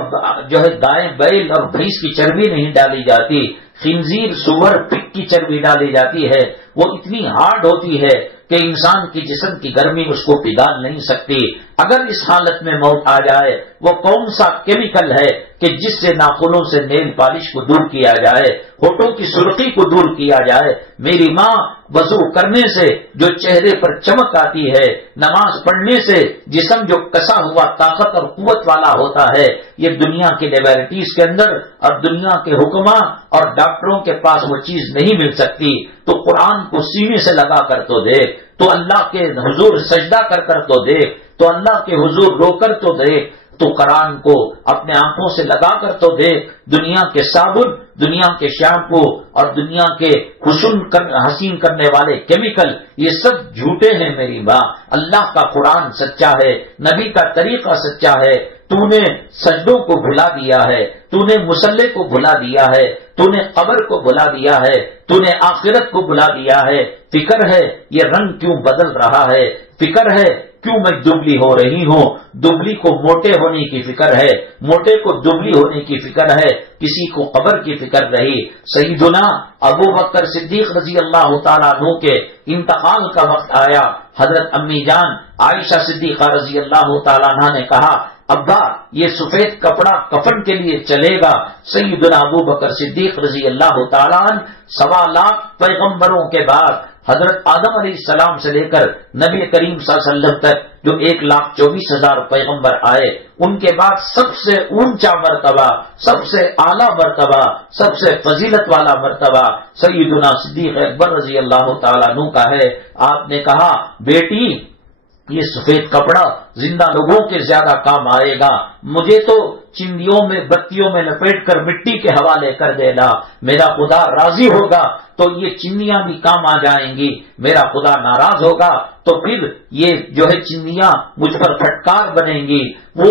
جو ہے گائے بیل اور بھینس کی چربی نہیں ڈالی جاتی، خنزیر سور پگ کی چربی ڈالی جاتی ہے. وہ اتنی ہارڈ ہوتی ہے کہ انسان کی جسم کی گرمی اس کو پگھال نہیں سکتی. اگر اس حالت میں موت آ جائے، وہ کون سا کیمیکل ہے کہ جس سے ناخنوں سے نیل پالش کو دور کیا جائے، ہونٹوں کی سرخی کو دور کیا جائے. میری ماں، وضو کرنے سے جو چہرے پر چمک آتی ہے، نماز پڑھنے سے جسم جو کسا ہوا طاقت اور قوت والا ہوتا ہے، یہ دنیا کے لیبارٹریز کے اندر اور دنیا کے حکماں اور ڈاکٹروں کے پاس وہ چیز نہیں مل سکتی. تو قرآن کو سینے سے لگا کر تو دیکھ، تو اللہ کے حضور سجدہ کر تو دیکھ، تو اللہ کے حضور رو کر تو دیکھ، تو قرآن کو اپنے آنکھوں سے لگا کر تو دیکھ. دنیا کے صابن، دنیا کے شیمپو اور دنیا کے حسین کرنے والے کیمیکل یہ سب جھوٹے ہیں. میری ماں، اللہ کا قرآن سچا ہے، نبی کا طریقہ سچا ہے. تو نے سجدوں کو بھلا دیا ہے، تو نے مصلی کو بھلا دیا ہے، تو نے قبر کو بھلا دیا ہے، تو نے آخرت کو بھلا دیا ہے۔ فکر ہے یہ رنگ کیوں بدل رہا ہے، فکر ہے کیوں میں دبلی ہو رہی ہوں، دبلی کو موٹے ہونے کی فکر ہے، موٹے کو دبلی ہونے کی فکر ہے، کسی کو قبر کی فکر رہی۔ سیدنا ابو بکر صدیق رضی اللہ تعالیٰ عنہ کے انتقال کا وقت آیا، حضرت امی جان عائشہ صدیقہ رضی اللہ تعالیٰ عنہ نے کہا ابا یہ سفید کپڑا کفن کے لیے چلے گا۔ سیدنا ابو بکر صدیق رضی اللہ تعالیٰ عنہ 1.25 لاکھ پیغمبروں کے بعد حضرت آدم علیہ السلام سے لے کر نبی کریم صلی اللہ علیہ وسلم تک جو 1,24,000 پیغمبر آئے، ان کے بعد سب سے اونچا مرتبہ، سب سے اعلیٰ مرتبہ، سب سے فضیلت والا مرتبہ سیدنا صدیق اکبر رضی اللہ تعالیٰ عنہ کا ہے۔ آپ نے کہا بیٹی یہ سفید کپڑا زندہ لوگوں کے زیادہ کام آئے گا، مجھے تو چندیوں میں بتیوں میں لپیٹ کر مٹی کے حوالے کر دینا، میرا خدا راضی ہوگا تو یہ چندیاں بھی کام آ جائیں گی، میرا خدا ناراض ہوگا تو پھر یہ جو ہے چندیاں مجھ پر پھٹکار بنیں گی۔ وہ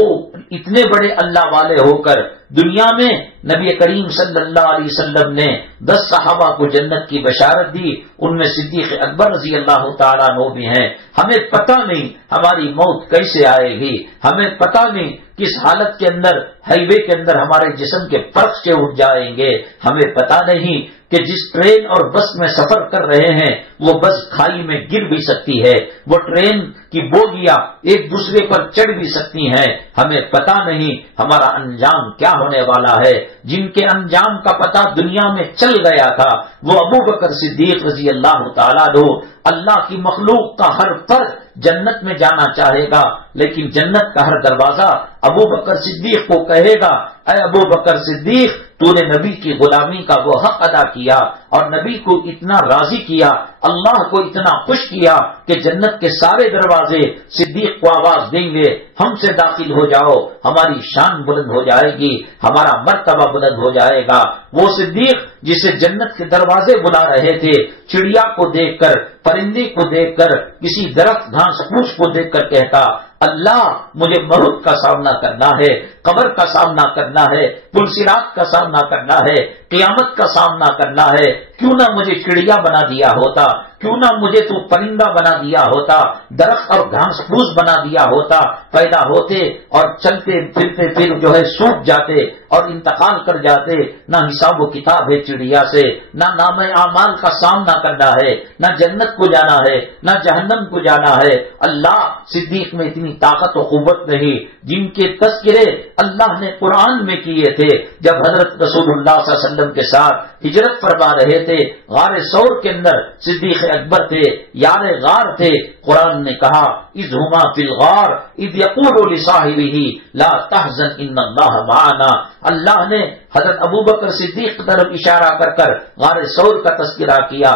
اتنے بڑے اللہ والے ہو کر دنیا میں نبی کریم صلی اللہ علیہ وسلم نے 10 صحابہ کو جنت کی بشارت دی، ان میں صدیق اکبر رضی اللہ تعالیٰ عنہ بھی ہیں۔ ہمیں پتہ نہیں ہماری موت کیسے آئے گی، ہمیں پتہ نہیں کس حالت کے اندر ہائی وے کے اندر ہمارے جسم کے فرش اٹھ جائیں گے، ہمیں پتہ نہیں کہ جس ٹرین اور بس میں سفر کر رہے ہیں وہ بس کھائی میں گر بھی سکتی ہے، وہ ٹرین کی بوگیاں ایک دوسرے پر چڑھ بھی سکتی ہیں، ہمیں پتہ نہیں ہمارا انجام کیا ہونے والا ہے۔ جن کے انجام کا پتہ دنیا میں چل گیا تھا وہ ابو بکر صدیق رضی اللہ تعالیٰ عنہ، اللہ کی مخلوق کا ہر فرد جنت میں جانا چاہے گا، لیکن جنت کا ہر دروازہ ابو بکر صدیق کو کہے گا اے ابو بکر صدیق تو نے نبی کی غلامی کا وہ حق ادا کیا اور نبی کو اتنا راضی کیا، اللہ کو اتنا خوش کیا کہ جنت کے سارے دروازے صدیق کو آواز دیں گے ہم سے داخل ہو جاؤ، ہماری شان بلند ہو جائے گی، ہمارا مرتبہ بلند ہو جائے گا۔ وہ صدیق جسے جنت کے دروازے بلا رہے تھے، چڑیا کو دیکھ کر، پرندے کو دیکھ کر، کسی درخت گھاس پھوس کو دیکھ کر کہتا اللہ مجھے موت کا سامنا کرنا ہے، قبر کا سامنا کرنا ہے، پلسرات کا سامنا کرنا ہے، قیامت کا سامنا کرنا ہے، کیوں نہ مجھے چڑیا بنا دیا ہوتا، کیوں نہ مجھے تو پرندہ بنا دیا ہوتا، درخت اور گھاس پھوس بنا دیا ہوتا، پیدا ہوتے اور چلتے پھرتے پھر جو ہے سوکھ جاتے اور انتقال کر جاتے، نہ حساب و کتاب ہے چڑیا سے، نہ نام اعمال کا سامنا کرنا ہے، نہ جنت کو جانا ہے نہ جہنم کو جانا ہے۔ اللہ صدیق میں اتنی طاقت و قوت نہیں، جن کے تذکرے اللہ نے قرآن میں کیے تھے جب حضرت رسول اللہ صلی اللہ علیہ وسلم کے ساتھ ہجرت فرما رہے تھے، غار ثور کے اندر صدیق اکبر تھے، یار غار تھے، قرآن نے کہا اذ ہما فی الغار اذ یقول لصاحبہ لا تحزن ان اللہ معنا۔ اللہ نے حضرت ابو بکر صدیق کی طرف اشارہ کر کر غار ثور کا تذکرہ کیا۔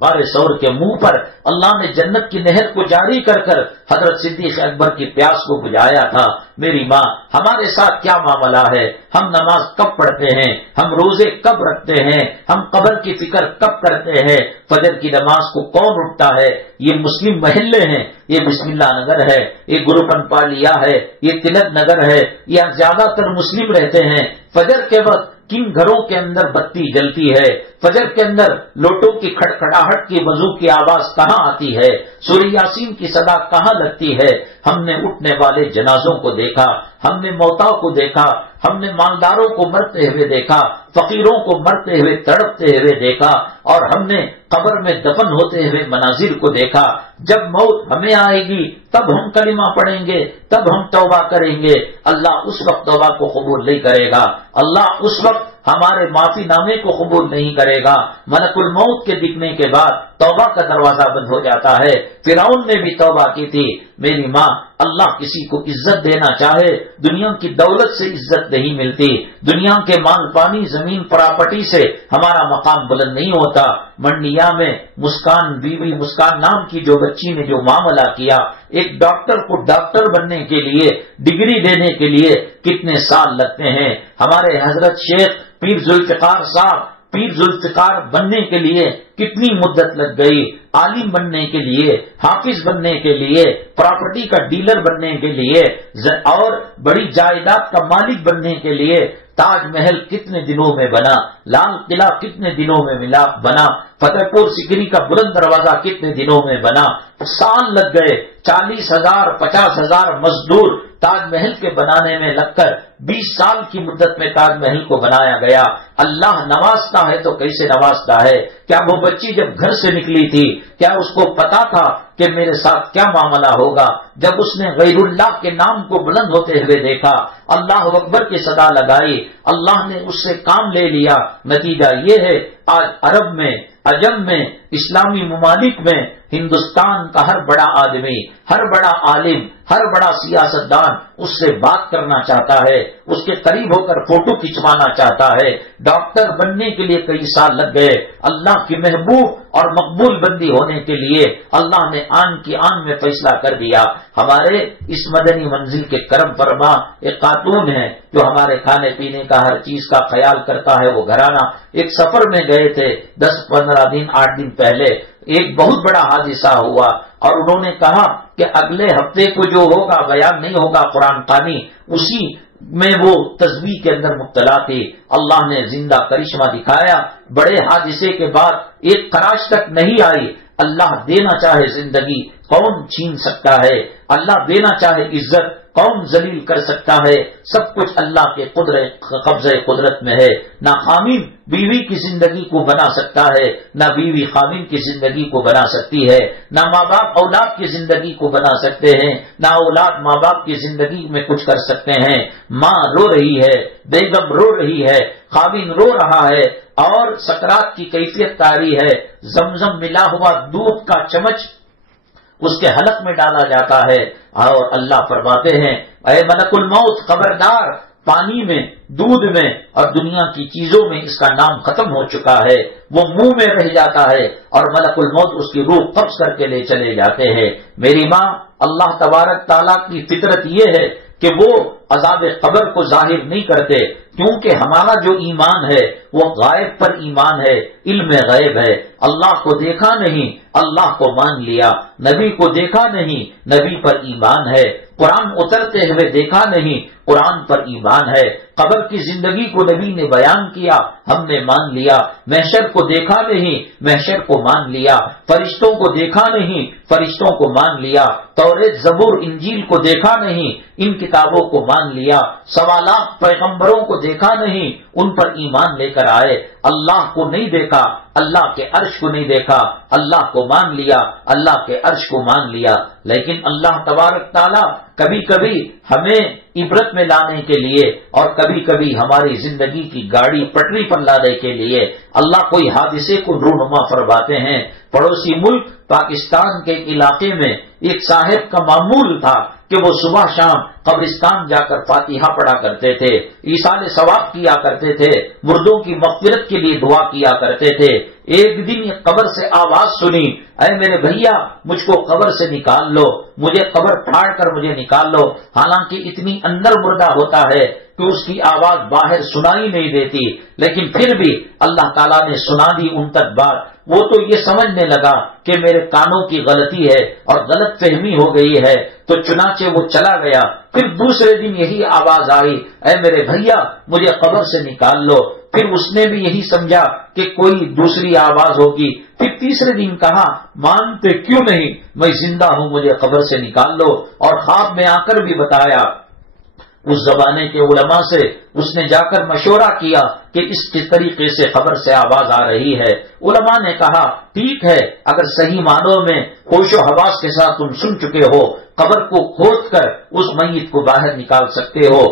غار ثور کے منہ پر اللہ نے جنت کی نہر کو جاری کر کر حضرت صدیق اکبر کی پیاس کو بجھایا تھا۔ میری ماں ہمارے ساتھ کیا معاملہ ہے، ہم نماز کب پڑھتے ہیں، ہم روزے کب رکھتے ہیں، ہم قبر کی فکر کب کرتے ہیں، فجر کی نماز کو کون اٹھتا ہے؟ یہ مسلم محلے ہیں، یہ بسم اللہ نگر ہے، یہ گروپن پالیا ہے، یہ تلک نگر ہے، یہاں زیادہ تر مسلم رہتے ہیں۔ فجر کے وقت کن گھروں کے اندر بتی جلتی ہے، فجر کے اندر لوٹوں کی کھڑکھڑاہٹ کی وضو کی آواز کہاں آتی ہے، سورہ یاسین کی صدا کہاں لگتی ہے؟ ہم نے اٹھنے والے جنازوں کو دیکھا، ہم نے موتا کو دیکھا، ہم نے مالداروں کو مرتے ہوئے دیکھا، فقیروں کو مرتے ہوئے تڑپتے ہوئے دیکھا، اور ہم نے قبر میں دفن ہوتے ہوئے مناظر کو دیکھا۔ جب موت ہمیں آئے گی تب ہم کلمہ پڑھیں گے، تب ہم توبہ کریں گے، اللہ اس وقت توبہ کو قبول نہیں کرے گا، اللہ اس وقت ہمارے معافی نامے کو قبول نہیں کرے گا۔ ملک الموت کے دکھنے کے بعد توبہ کا دروازہ بند ہو جاتا ہے۔ فرعون نے بھی توبہ کی تھی۔ میری ماں اللہ کسی کو عزت دینا چاہے، دنیا کی دولت سے عزت نہیں ملتی، دنیا کے مال پانی زمین پراپرٹی سے ہمارا مقام بلند نہیں ہوتا۔ منڈیا میں مسکان بیوی مسکان نام کی جو بچی نے جو معاملہ کیا، ایک ڈاکٹر کو ڈاکٹر بننے کے لیے، ڈگری دینے کے لیے کتنے سال لگتے ہیں۔ ہمارے حضرت شیخ پیر ذوالفقار صاحب پیر ذوالفقار بننے کے لیے کتنی مدت لگ گئی، عالم بننے کے لیے، حافظ بننے کے لیے، پراپرٹی کا ڈیلر بننے کے لیے، اور بڑی جائیداد کا مالک بننے کے لیے تاج محل کتنے دنوں میں بنا، لال قلعہ کتنے دنوں میں بنا، فتح پور سیکری کا بلند دروازہ کتنے دنوں میں بنا، سال لگ گئے، 40,000 50,000 مزدور تاج محل کے بنانے میں لگ کر 20 سال کی مدت میں تاج محل کو بنایا گیا۔ اللہ نوازتا ہے تو کیسے نوازتا ہے؟ کیا وہ بچی جب گھر سے نکلی تھی کیا اس کو پتا تھا کہ میرے ساتھ کیا معاملہ ہوگا؟ جب اس نے غیر اللہ کے نام کو بلند ہوتے ہوئے دیکھا، اللہ اکبر کی صدا لگائی، اللہ نے اس سے کام لے لیا۔ نتیجہ یہ ہے آج عرب میں، عجم میں، اسلامی ممالک میں ہندوستان کا ہر بڑا آدمی، ہر بڑا عالم، ہر بڑا سیاستدان اس سے بات کرنا چاہتا ہے، اس کے قریب ہو کر فوٹو کھنچوانا چاہتا ہے۔ ڈاکٹر بننے کے لیے کئی سال لگ گئے، اللہ کی محبوب اور مقبول بندی ہونے کے لیے اللہ نے آن کی آن میں فیصلہ کر دیا۔ ہمارے اس مدنی منزل کے کرم فرما ایک خاتون ہے جو ہمارے کھانے پینے کا ہر چیز کا خیال کرتا ہے، وہ گھرانہ ایک سفر میں گئے تھے 10-15 دن 8 دن پہلے، ایک بہت بڑا حادثہ ہوا اور انہوں نے کہا کہ اگلے ہفتے کو جو ہوگا بیان نہیں ہوگا قرآن خوانی، اسی میں وہ تسبیح کے اندر مبتلا تھی۔ اللہ نے زندہ کرشمہ دکھایا، بڑے حادثے کے بعد ایک خراش تک نہیں آئی۔ اللہ دینا چاہے زندگی کون چھین سکتا ہے؟ اللہ دینا چاہے عزت کون ذلیل کر سکتا ہے؟ سب کچھ اللہ کے قبضہ قدرت میں ہے۔ نہ خامین بیوی کی زندگی کو بنا سکتا ہے، نہ بیوی خامین کی زندگی کو بنا سکتی ہے، نہ ماں باپ اولاد کی زندگی کو بنا سکتے ہیں، نہ اولاد ماں باپ کی زندگی میں کچھ کر سکتے ہیں۔ ماں رو رہی ہے، بیگم رو رہی ہے، خامین رو رہا ہے اور سکرات کی کیفیت طاری ہے۔ زمزم ملا ہوا دودھ کا چمچ اس کے حلق میں ڈالا جاتا ہے اور اللہ فرماتے ہیں اے ملک الموت خبردار، پانی میں، دودھ میں اور دنیا کی چیزوں میں اس کا نام ختم ہو چکا ہے، وہ منہ میں رہ جاتا ہے اور ملک الموت اس کی روح قبض کر کے لے چلے جاتے ہیں۔ میری ماں، اللہ تبارک تعالیٰ کی فطرت یہ ہے کہ وہ عذاب قبر کو ظاہر نہیں کرتے، کیونکہ ہمارا جو ایمان ہے وہ غائب پر ایمان ہے، علم غیب ہے۔ اللہ کو دیکھا نہیں، اللہ کو مان لیا، نبی کو دیکھا نہیں، نبی پر ایمان ہے، قرآن اترتے ہوئے دیکھا نہیں، قرآن پر ایمان ہے، قبر کی زندگی کو نبی نے بیان کیا، ہم نے مان لیا، محشر کو دیکھا نہیں، محشر کو مان لیا، فرشتوں کو دیکھا نہیں، فرشتوں کو مان لیا، توریت زبور انجیل کو دیکھا نہیں، ان کتابوں کو مان لیا، سوالات پیغمبروں کو دیکھا نہیں، ان پر ایمان لے کر آئے۔ اللہ کو نہیں دیکھا، اللہ کے عرش کو نہیں دیکھا، اللہ کو مان لیا، اللہ کے عرش کو مان لیا۔ لیکن اللہ تبارک تعالیٰ کبھی کبھی ہمیں عبرت میں لانے کے لیے اور کبھی کبھی ہماری زندگی کی گاڑی پٹری پر لانے کے لیے اللہ کوئی حادثے کو رونما فرماتے ہیں۔ پڑوسی ملک پاکستان کے علاقے میں ایک صاحب کا معمول تھا کہ وہ صبح شام قبرستان جا کر فاتحہ پڑھا کرتے تھے، ایصال ثواب کیا کرتے تھے، مردوں کی مغفرت کے لیے دعا کیا کرتے تھے۔ ایک دن یہ قبر سے آواز سنی، اے میرے بھیا مجھ کو قبر سے نکال لو، مجھے قبر پھاڑ کر مجھے نکال لو۔ حالانکہ اتنی اندر مردہ ہوتا ہے کہ اس کی آواز باہر سنائی نہیں دیتی، لیکن پھر بھی اللہ تعالیٰ نے سنا دی ان تک بات۔ وہ تو یہ سمجھنے لگا کہ میرے کانوں کی غلطی ہے اور غلط فہمی ہو گئی ہے، تو چنانچہ وہ چلا گیا۔ پھر دوسرے دن یہی آواز آئی، اے میرے بھیا مجھے قبر سے نکال لو۔ پھر اس نے بھی یہی سمجھا کہ کوئی دوسری آواز ہوگی۔ پھر تیسرے دن کہا، مانتے کیوں نہیں، میں زندہ ہوں، مجھے قبر سے نکال لو۔ اور خواب میں آ کر بھی بتایا، اس زمانے کے علماء سے اس نے جا کر مشورہ کیا کہ اس کے طریقے سے قبر سے آواز آ رہی ہے۔ علماء نے کہا ٹھیک ہے، اگر صحیح معنوں میں ہوش و حواس کے ساتھ تم سن چکے ہو، قبر کو کھود کر اس میت کو باہر نکال سکتے ہو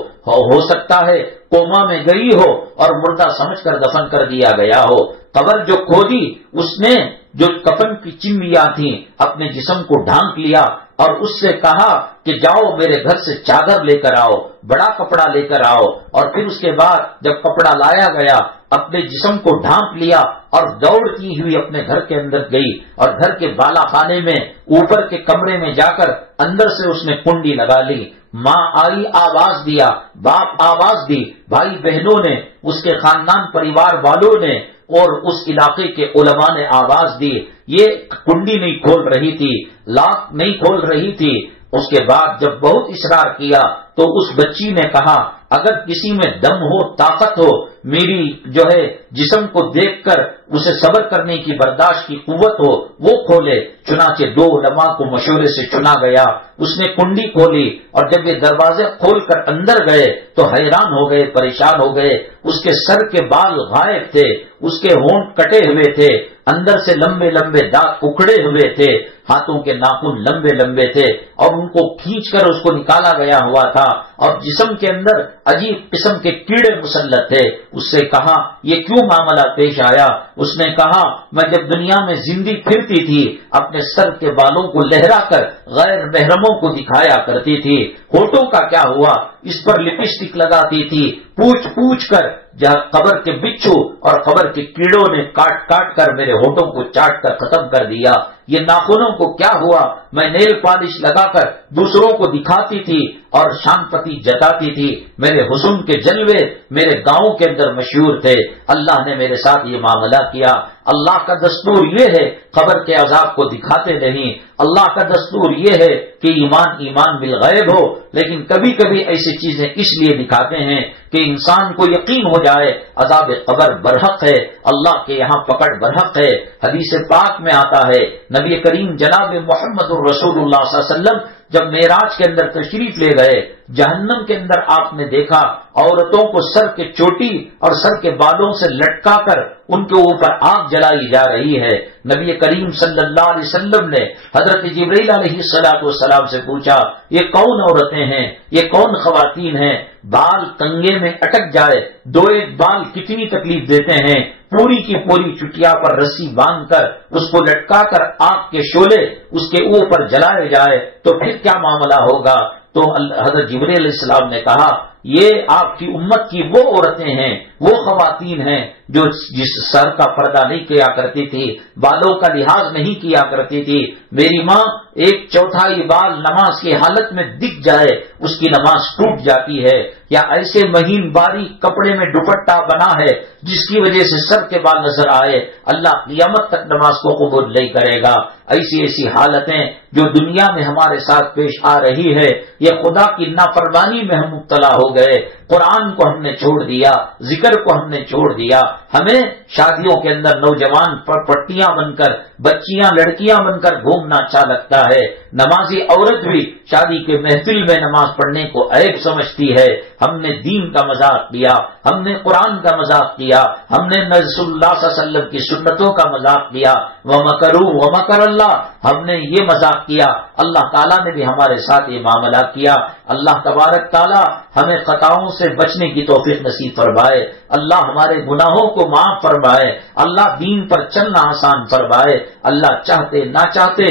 سکتا ہے کوما میں گئی ہو اور مردہ سمجھ کر دفن کر دیا گیا ہو۔ قبر جو کھودی اس نے جو کفن کی چمڑیاں تھیں اپنے جسم کو ڈھانک لیا اور اس سے کہا کہ جاؤ میرے گھر سے چادر لے کر آؤ، بڑا کپڑا لے کر آؤ۔ اور پھر اس کے بعد جب کپڑا لایا گیا اپنے جسم کو ڈھانپ لیا اور دوڑتی ہوئی اپنے گھر کے اندر گئی اور گھر کے بالا خانے میں اوپر کے کمرے میں جا کر اندر سے اس نے کنڈی لگا لی۔ ماں آئی، آواز دیا، باپ آواز دی، بھائی بہنوں نے، اس کے خاندان پریوار والوں نے اور اس علاقے کے علماء نے آواز دی، یہ کنڈی نہیں کھول رہی تھی، لاک نہیں کھول رہی تھی۔ اس کے بعد جب بہت اصرار کیا تو اس بچی نے کہا اگر کسی میں دم ہو، طاقت ہو، میری جو ہے جسم کو دیکھ کر اسے صبر کرنے کی، برداشت کی قوت ہو، وہ کھولے۔ چنانچہ 2 علماء کو مشورے سے چنا گیا، اس نے کنڈی کھولی اور جب یہ دروازے کھول کر اندر گئے تو حیران ہو گئے، پریشان ہو گئے۔ اس کے سر کے بال غائب تھے، اس کے ہونٹ کٹے ہوئے تھے، اندر سے لمبے لمبے دانت اکھڑے ہوئے تھے، ہاتھوں کے ناخن لمبے لمبے تھے اور ان کو کھینچ کر اس کو نکالا گیا ہوا تھا، اور جسم کے اندر عجیب قسم کے کیڑے مسلط تھے۔ اس سے کہا یہ کیوں معاملہ پیش آیا؟ اس نے کہا میں جب دنیا میں زندگی پھرتی تھی اپنے سر کے بالوں کو لہرا کر غیر محرموں کو دکھایا کرتی تھی، ہونٹوں کا کیا ہوا؟ اس پر لپسٹک لگاتی تھی، پوچھ پوچھ کر جہاں قبر کے بچھو اور قبر کے کیڑوں نے کاٹ کاٹ کر میرے ہونٹوں کو چاٹ کر ختم کر دیا۔ یہ ناخنوں کو کیا ہوا؟ میں نیل پالش لگا کر دوسروں کو دکھاتی تھی اور شان پتی جتاتی تھی، میرے حسن کے جلوے میرے گاؤں کے اندر مشہور تھے۔ اللہ نے میرے ساتھ یہ معاملہ کیا۔ اللہ کا دستور یہ ہے قبر کے عذاب کو دکھاتے نہیں۔ اللہ کا دستور یہ ہے کہ ایمان بالغیب ہو، لیکن کبھی کبھی ایسی چیزیں اس لیے دکھاتے ہیں کہ انسان کو یقین ہو جائے عذاب قبر برحق ہے، اللہ کے یہاں پکڑ برحق ہے۔ حدیث پاک میں آتا ہے نبی کریم جناب محمد الرسول اللہ صلی اللہ علیہ وسلم جب معراج کے اندر تشریف لے گئے، جہنم کے اندر آپ نے دیکھا عورتوں کو سر کے چوٹی اور سر کے بالوں سے لٹکا کر ان کے اوپر آگ جلائی جا رہی ہے۔ نبی کریم صلی اللہ علیہ وسلم نے حضرت جبرائیل علیہ السلام سے پوچھا یہ کون عورتیں ہیں، یہ کون خواتین ہیں؟ بال کنگے میں اٹک جائے، 2 بال کتنی تکلیف دیتے ہیں، پوری کی پوری چٹیا پر رسی باندھ کر اس کو لٹکا کر آگ کے شعلے اس کے اوپر جلائے جائے تو پھر کیا معاملہ ہوگا؟ تو حضرت جبرائیل علیہ السلام نے کہا یہ آپ کی امت کی وہ عورتیں ہیں، وہ خواتین ہیں جو جس سر کا پردہ نہیں کیا کرتی تھی، بالوں کا لحاظ نہیں کیا کرتی تھی۔ میری ماں 1/4 بال نماز کی حالت میں دکھ جائے اس کی نماز ٹوٹ جاتی ہے، یا ایسے مہین باریک کپڑے میں دوپٹہ بنا ہے جس کی وجہ سے سر کے بال نظر آئے، اللہ قیامت تک نماز کو قبول نہیں کرے گا۔ ایسی حالتیں جو دنیا میں ہمارے ساتھ پیش آ رہی ہے، یہ خدا کی نافرمانی میں ہم مبتلا ہو گئے، قرآن کو ہم نے چھوڑ دیا، ذکر کو ہم نے چھوڑ دیا۔ ہمیں شادیوں کے اندر نوجوان پر پٹیاں بن کر، بچیاں لڑکیاں بن کر گھومنا اچھا لگتا ہے، نمازی عورت بھی شادی کے محفل میں نماز پڑھنے کو عیب سمجھتی ہے۔ ہم نے دین کا مذاق کیا، ہم نے قرآن کا مذاق کیا، ہم نے رسول اللہ صلی اللہ علیہ وسلم کی سنتوں کا مذاق کیا۔ وَمَكَرُوا وَمَكَرَ اللَّهُ، ہم نے یہ مذاق کیا، اللہ تعالیٰ نے بھی ہمارے ساتھ یہ معاملہ کیا۔ اللہ تبارک تعالیٰ ہمیں خطاؤں سے بچنے کی توفیق نصیب فرمائے، اللہ ہمارے گناہوں کو معاف فرمائے، اللہ دین پر چلنا آسان فرمائے، اللہ چاہتے نہ چاہتے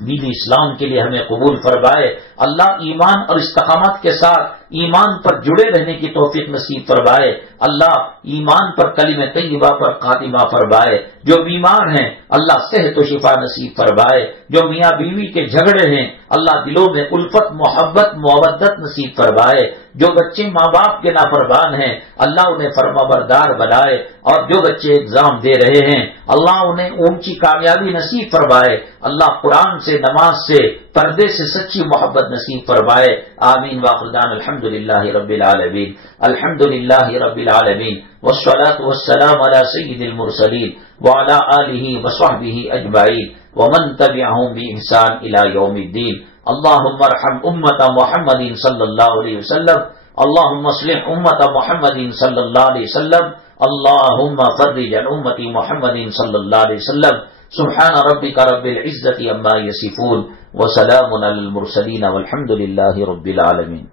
دین اسلام کے لیے ہمیں قبول فرمائے، اللہ ایمان اور استقامت کے ساتھ ایمان پر جڑے رہنے کی توفیق نصیب فرمائے، اللہ ایمان پر کلمہ طیبہ پر خاتمہ فرمائے۔ جو بیمار ہیں اللہ صحت و شفا نصیب فرمائے، جو میاں بیوی کے جھگڑے ہیں اللہ دلوں میں الفت محبت مودت نصیب فرمائے، جو بچے ماں باپ کے نافرمان ہیں اللہ انہیں فرما بردار بنائے، اور جو بچے ایگزام دے رہے ہیں اللہ انہیں اونچی کامیابی نصیب فرمائے، اللہ قرآن سے، نماز سے، پردے سے سچی محبت نصیب فرمائے۔ آمین وآخر دعوانا الحمدللہ رب العالمین، الحمدللہ رب العالمین، والصلاة والسلام على سید المرسلین وعلى آلہ وصحبہ اجمعین ومن تبعہم بإحسان الى یوم الدین۔ اللہم ارحم امت محمد صلی اللہ علیہ وسلم، اللہم اصلح امت محمد صلی اللہ علیہ وسلم، اللہم فرج عن امت محمد صلی اللہ علیہ وسلم۔ سبحان ربک رب العزة عما یصفون وسلام علی المرسلین والحمد للہ رب العالمین۔